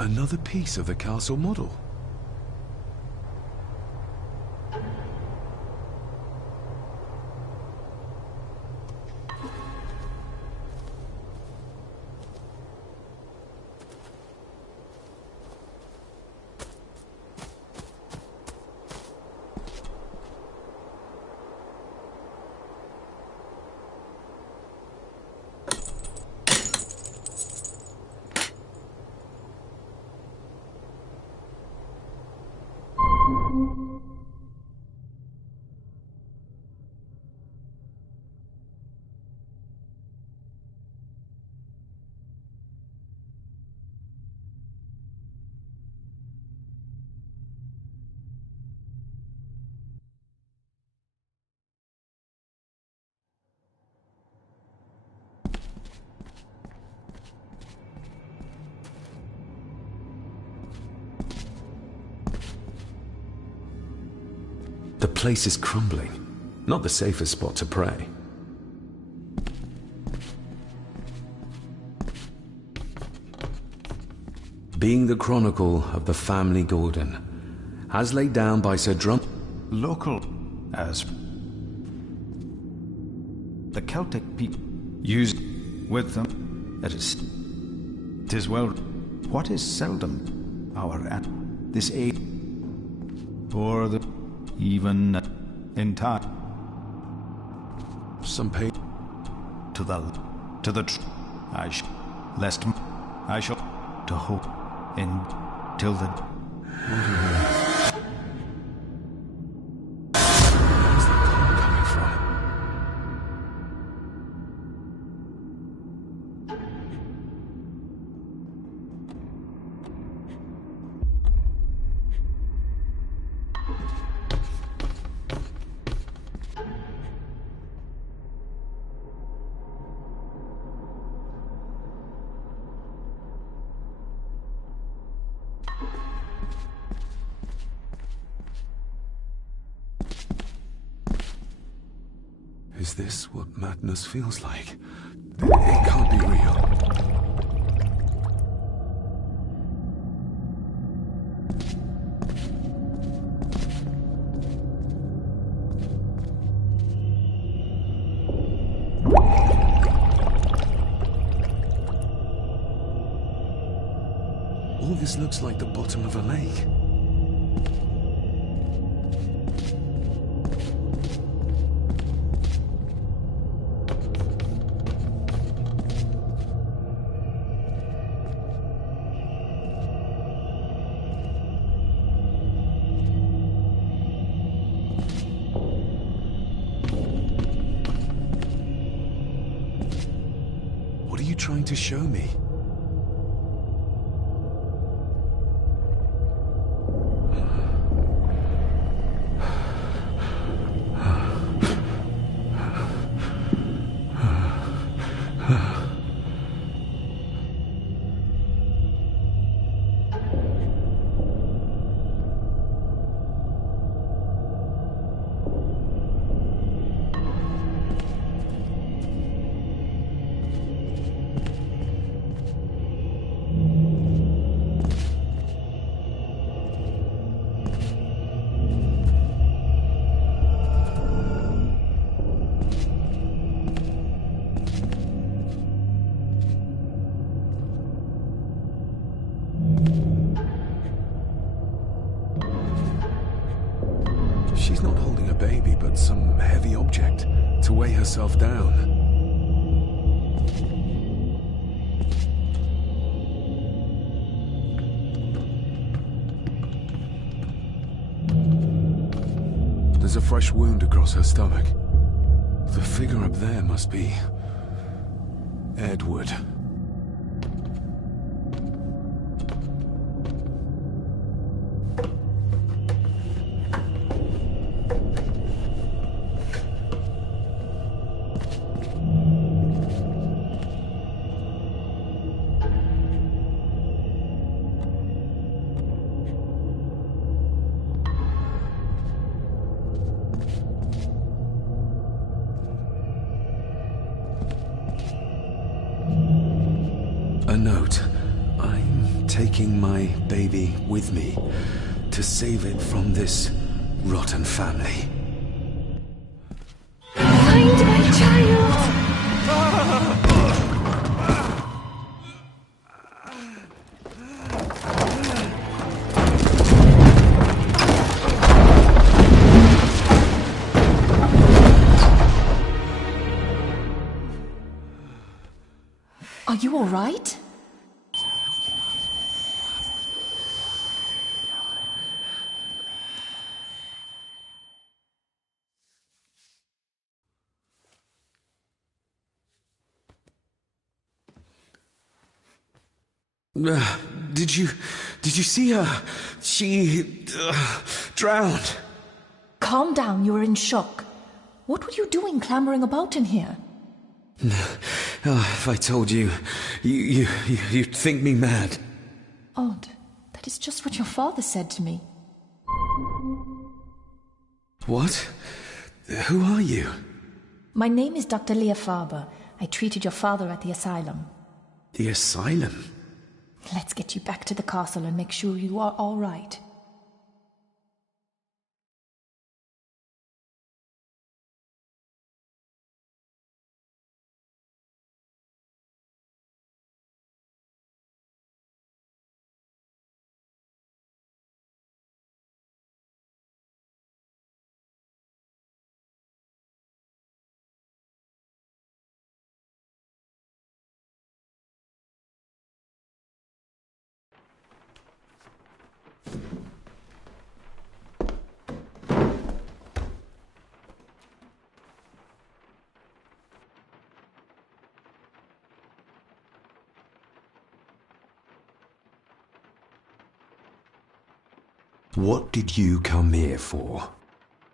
Another piece of the castle model. The place is crumbling. Not the safest spot to pray. Being the chronicle of the family Gordon, as laid down by Sir Drum... Local as the Celtic people use with them. It is well. What is seldom our at this age, or the even in time. Some pain to the lest I shall to hope in till the. Where's that coming from? Is this what madness feels like? It can't be real. All this looks like the bottom of a lake. What are you trying to show me? She's not holding a baby, but some heavy object to weigh herself down. There's a fresh wound across her stomach. The figure up there must be Edward. A note. I'm taking my baby with me to save it from this rotten family. Find my child! Are you all right? Did you see her? She drowned. Calm down, you're in shock. What were you doing clambering about in here? If I told you, you'd think me mad. Odd. That is just what your father said to me. What? Who are you? My name is Dr. Leah Farber. I treated your father at the asylum. The asylum? Let's get you back to the castle and make sure you are all right. What did you come here for?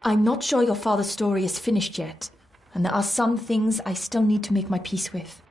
I'm not sure your father's story is finished yet, and there are some things I still need to make my peace with.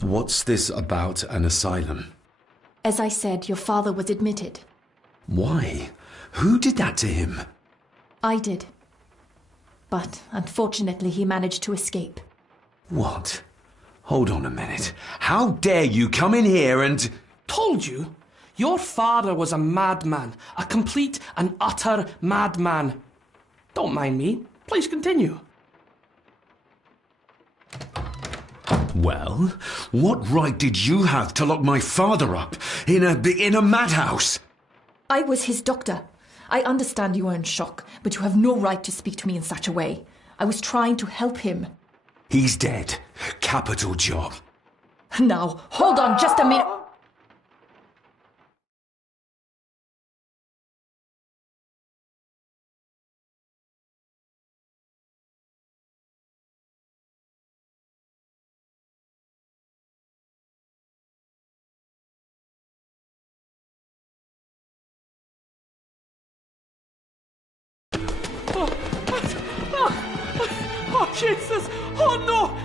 What's this about an asylum? As I said, your father was admitted. Why? Who did that to him? I did. But unfortunately, he managed to escape. What? Hold on a minute. How dare you come in here and... Told you? Your father was a madman. A complete and utter madman. Don't mind me. Please continue. Well, what right did you have to lock my father up in a madhouse? I was his doctor. I understand you are in shock, but you have no right to speak to me in such a way. I was trying to help him. He's dead. Capital job. Now, hold on just a minute. Oh, Jesus! Oh, no!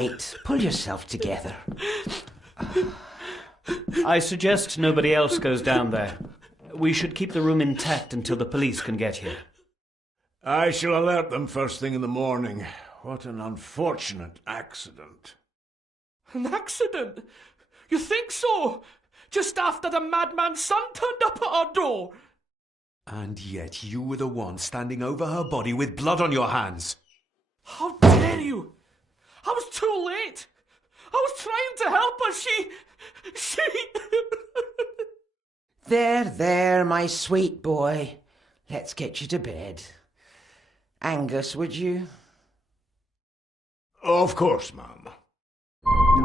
Right, pull yourself together. I suggest nobody else goes down there. We should keep the room intact until the police can get here. I shall alert them first thing in the morning. What an unfortunate accident. An accident? You think so? Just after the madman's son turned up at our door? And yet you were the one standing over her body with blood on your hands. How dare you! I was too late! I was trying to help her, she... There, my sweet boy. Let's get you to bed. Angus, would you? Of course, ma'am.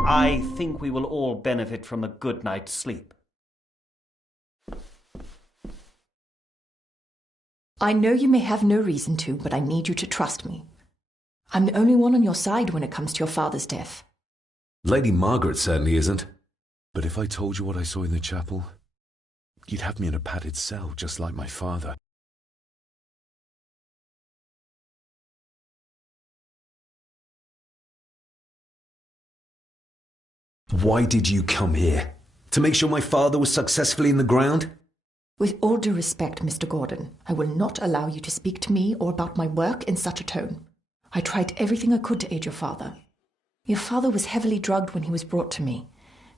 I think we will all benefit from a good night's sleep. I know you may have no reason to, but I need you to trust me. I'm the only one on your side when it comes to your father's death. Lady Margaret certainly isn't. But if I told you what I saw in the chapel, you'd have me in a padded cell, just like my father. Why did you come here? To make sure my father was successfully in the ground? With all due respect, Mr. Gordon, I will not allow you to speak to me or about my work in such a tone. I tried everything I could to aid your father. Your father was heavily drugged when he was brought to me,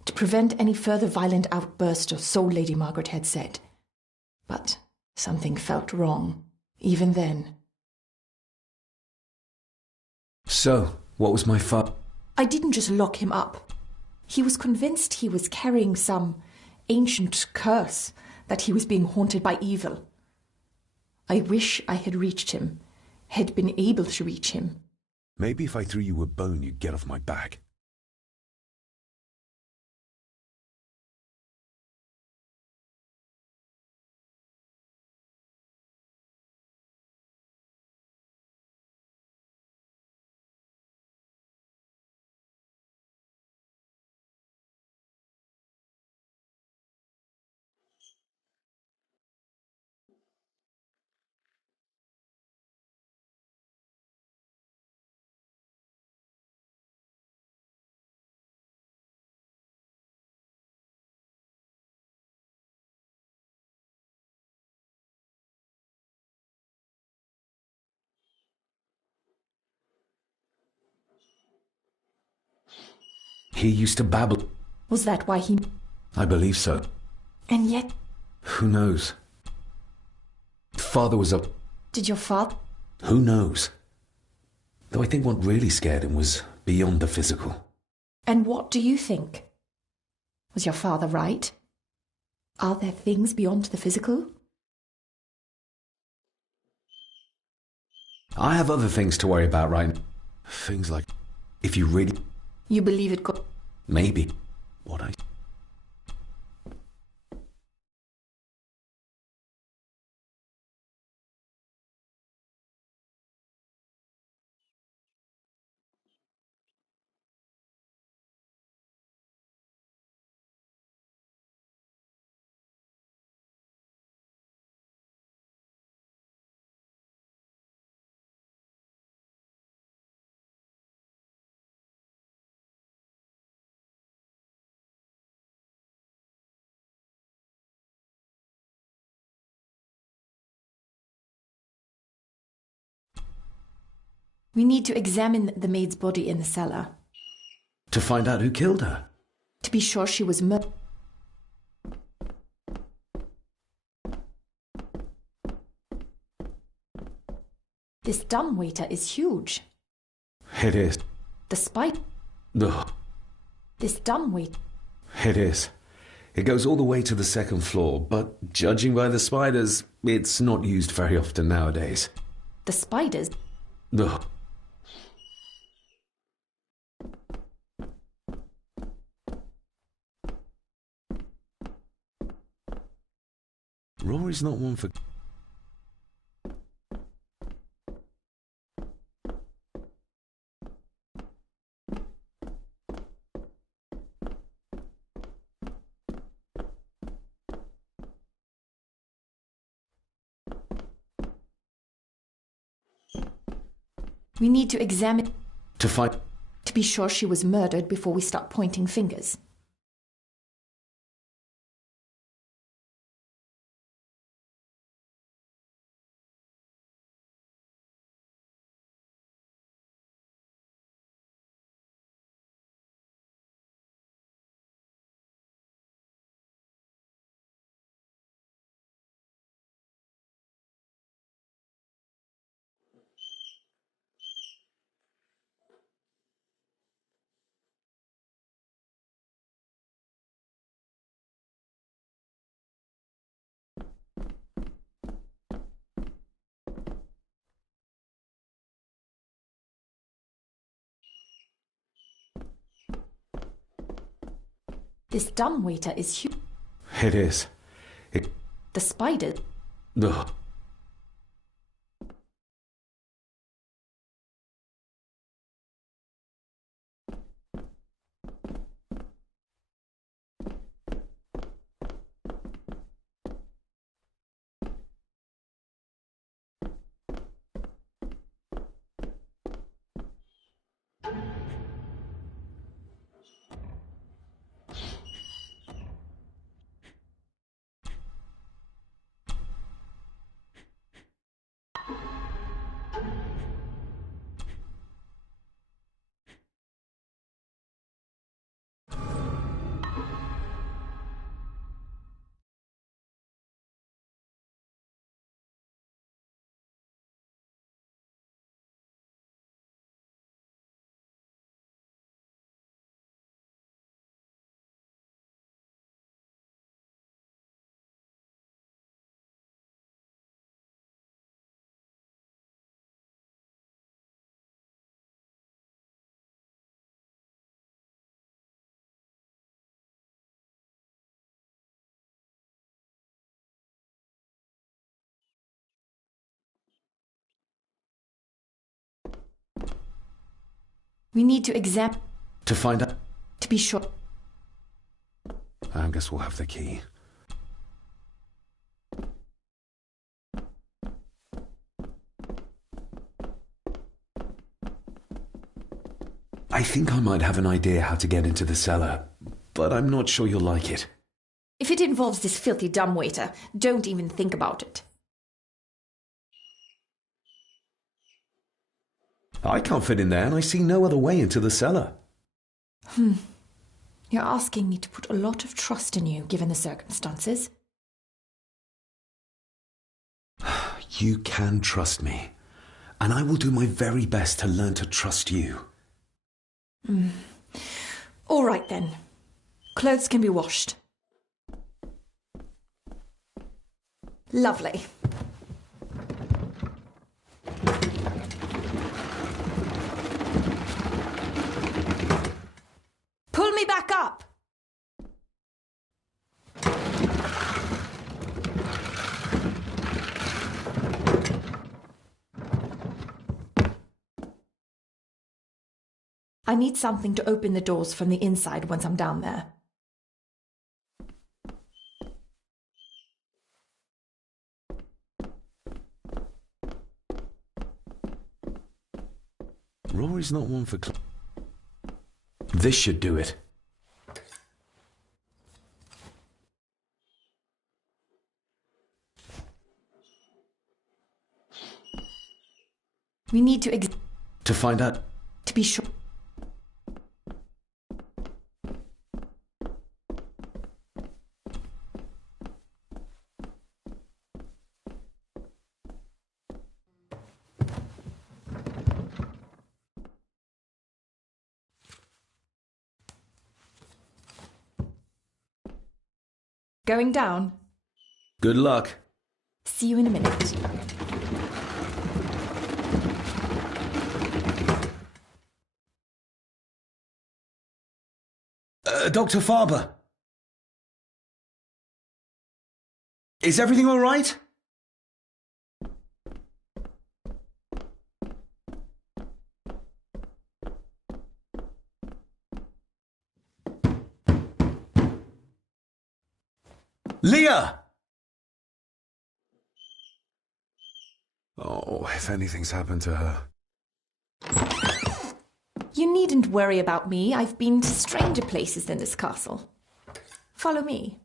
to prevent any further violent outburst, or so Lady Margaret had said. But something felt wrong, even then. So, what was my father? I didn't just lock him up. He was convinced he was carrying some ancient curse, that he was being haunted by evil. I wish I had reached him, had been able to reach him. Maybe if I threw you a bone, you'd get off my back. He used to babble. Was that why he... I believe so. And yet... Who knows? Father was a... Did your father... Who knows? Though I think what really scared him was beyond the physical. And what do you think? Was your father right? Are there things beyond the physical? I have other things to worry about right now. Things like... If you really... You believe it could... Maybe. What I... We need to examine the maid's body in the cellar. To find out who killed her? To be sure she was murdered. This dumbwaiter is huge. It is. The spider. Ugh. This dumbwaiter. It is. It goes all the way to the second floor, but judging by the spiders, it's not used very often nowadays. The spiders. Ugh. Rory's not one for... We need to examine... To find... To be sure she was murdered before we start pointing fingers. This dumbwaiter is huge. It is. It... The spider. Ugh. We need to examine... To find out... To be sure... I guess we'll have the key. I think I might have an idea how to get into the cellar, but I'm not sure you'll like it. If it involves this filthy dumbwaiter, don't even think about it. I can't fit in there, and I see no other way into the cellar. You're asking me to put a lot of trust in you, given the circumstances. You can trust me, and I will do my very best to learn to trust you. All right, then. Clothes can be washed. Lovely. Pull me back up! I need something to open the doors from the inside once I'm down there. Rory's not one for... This should do it. We need to find out... To be sure... Going down? Good luck. See you in a minute. Dr. Farber. Is everything all right? Leah! Oh, if anything's happened to her. You needn't worry about me. I've been to stranger places than this castle. Follow me.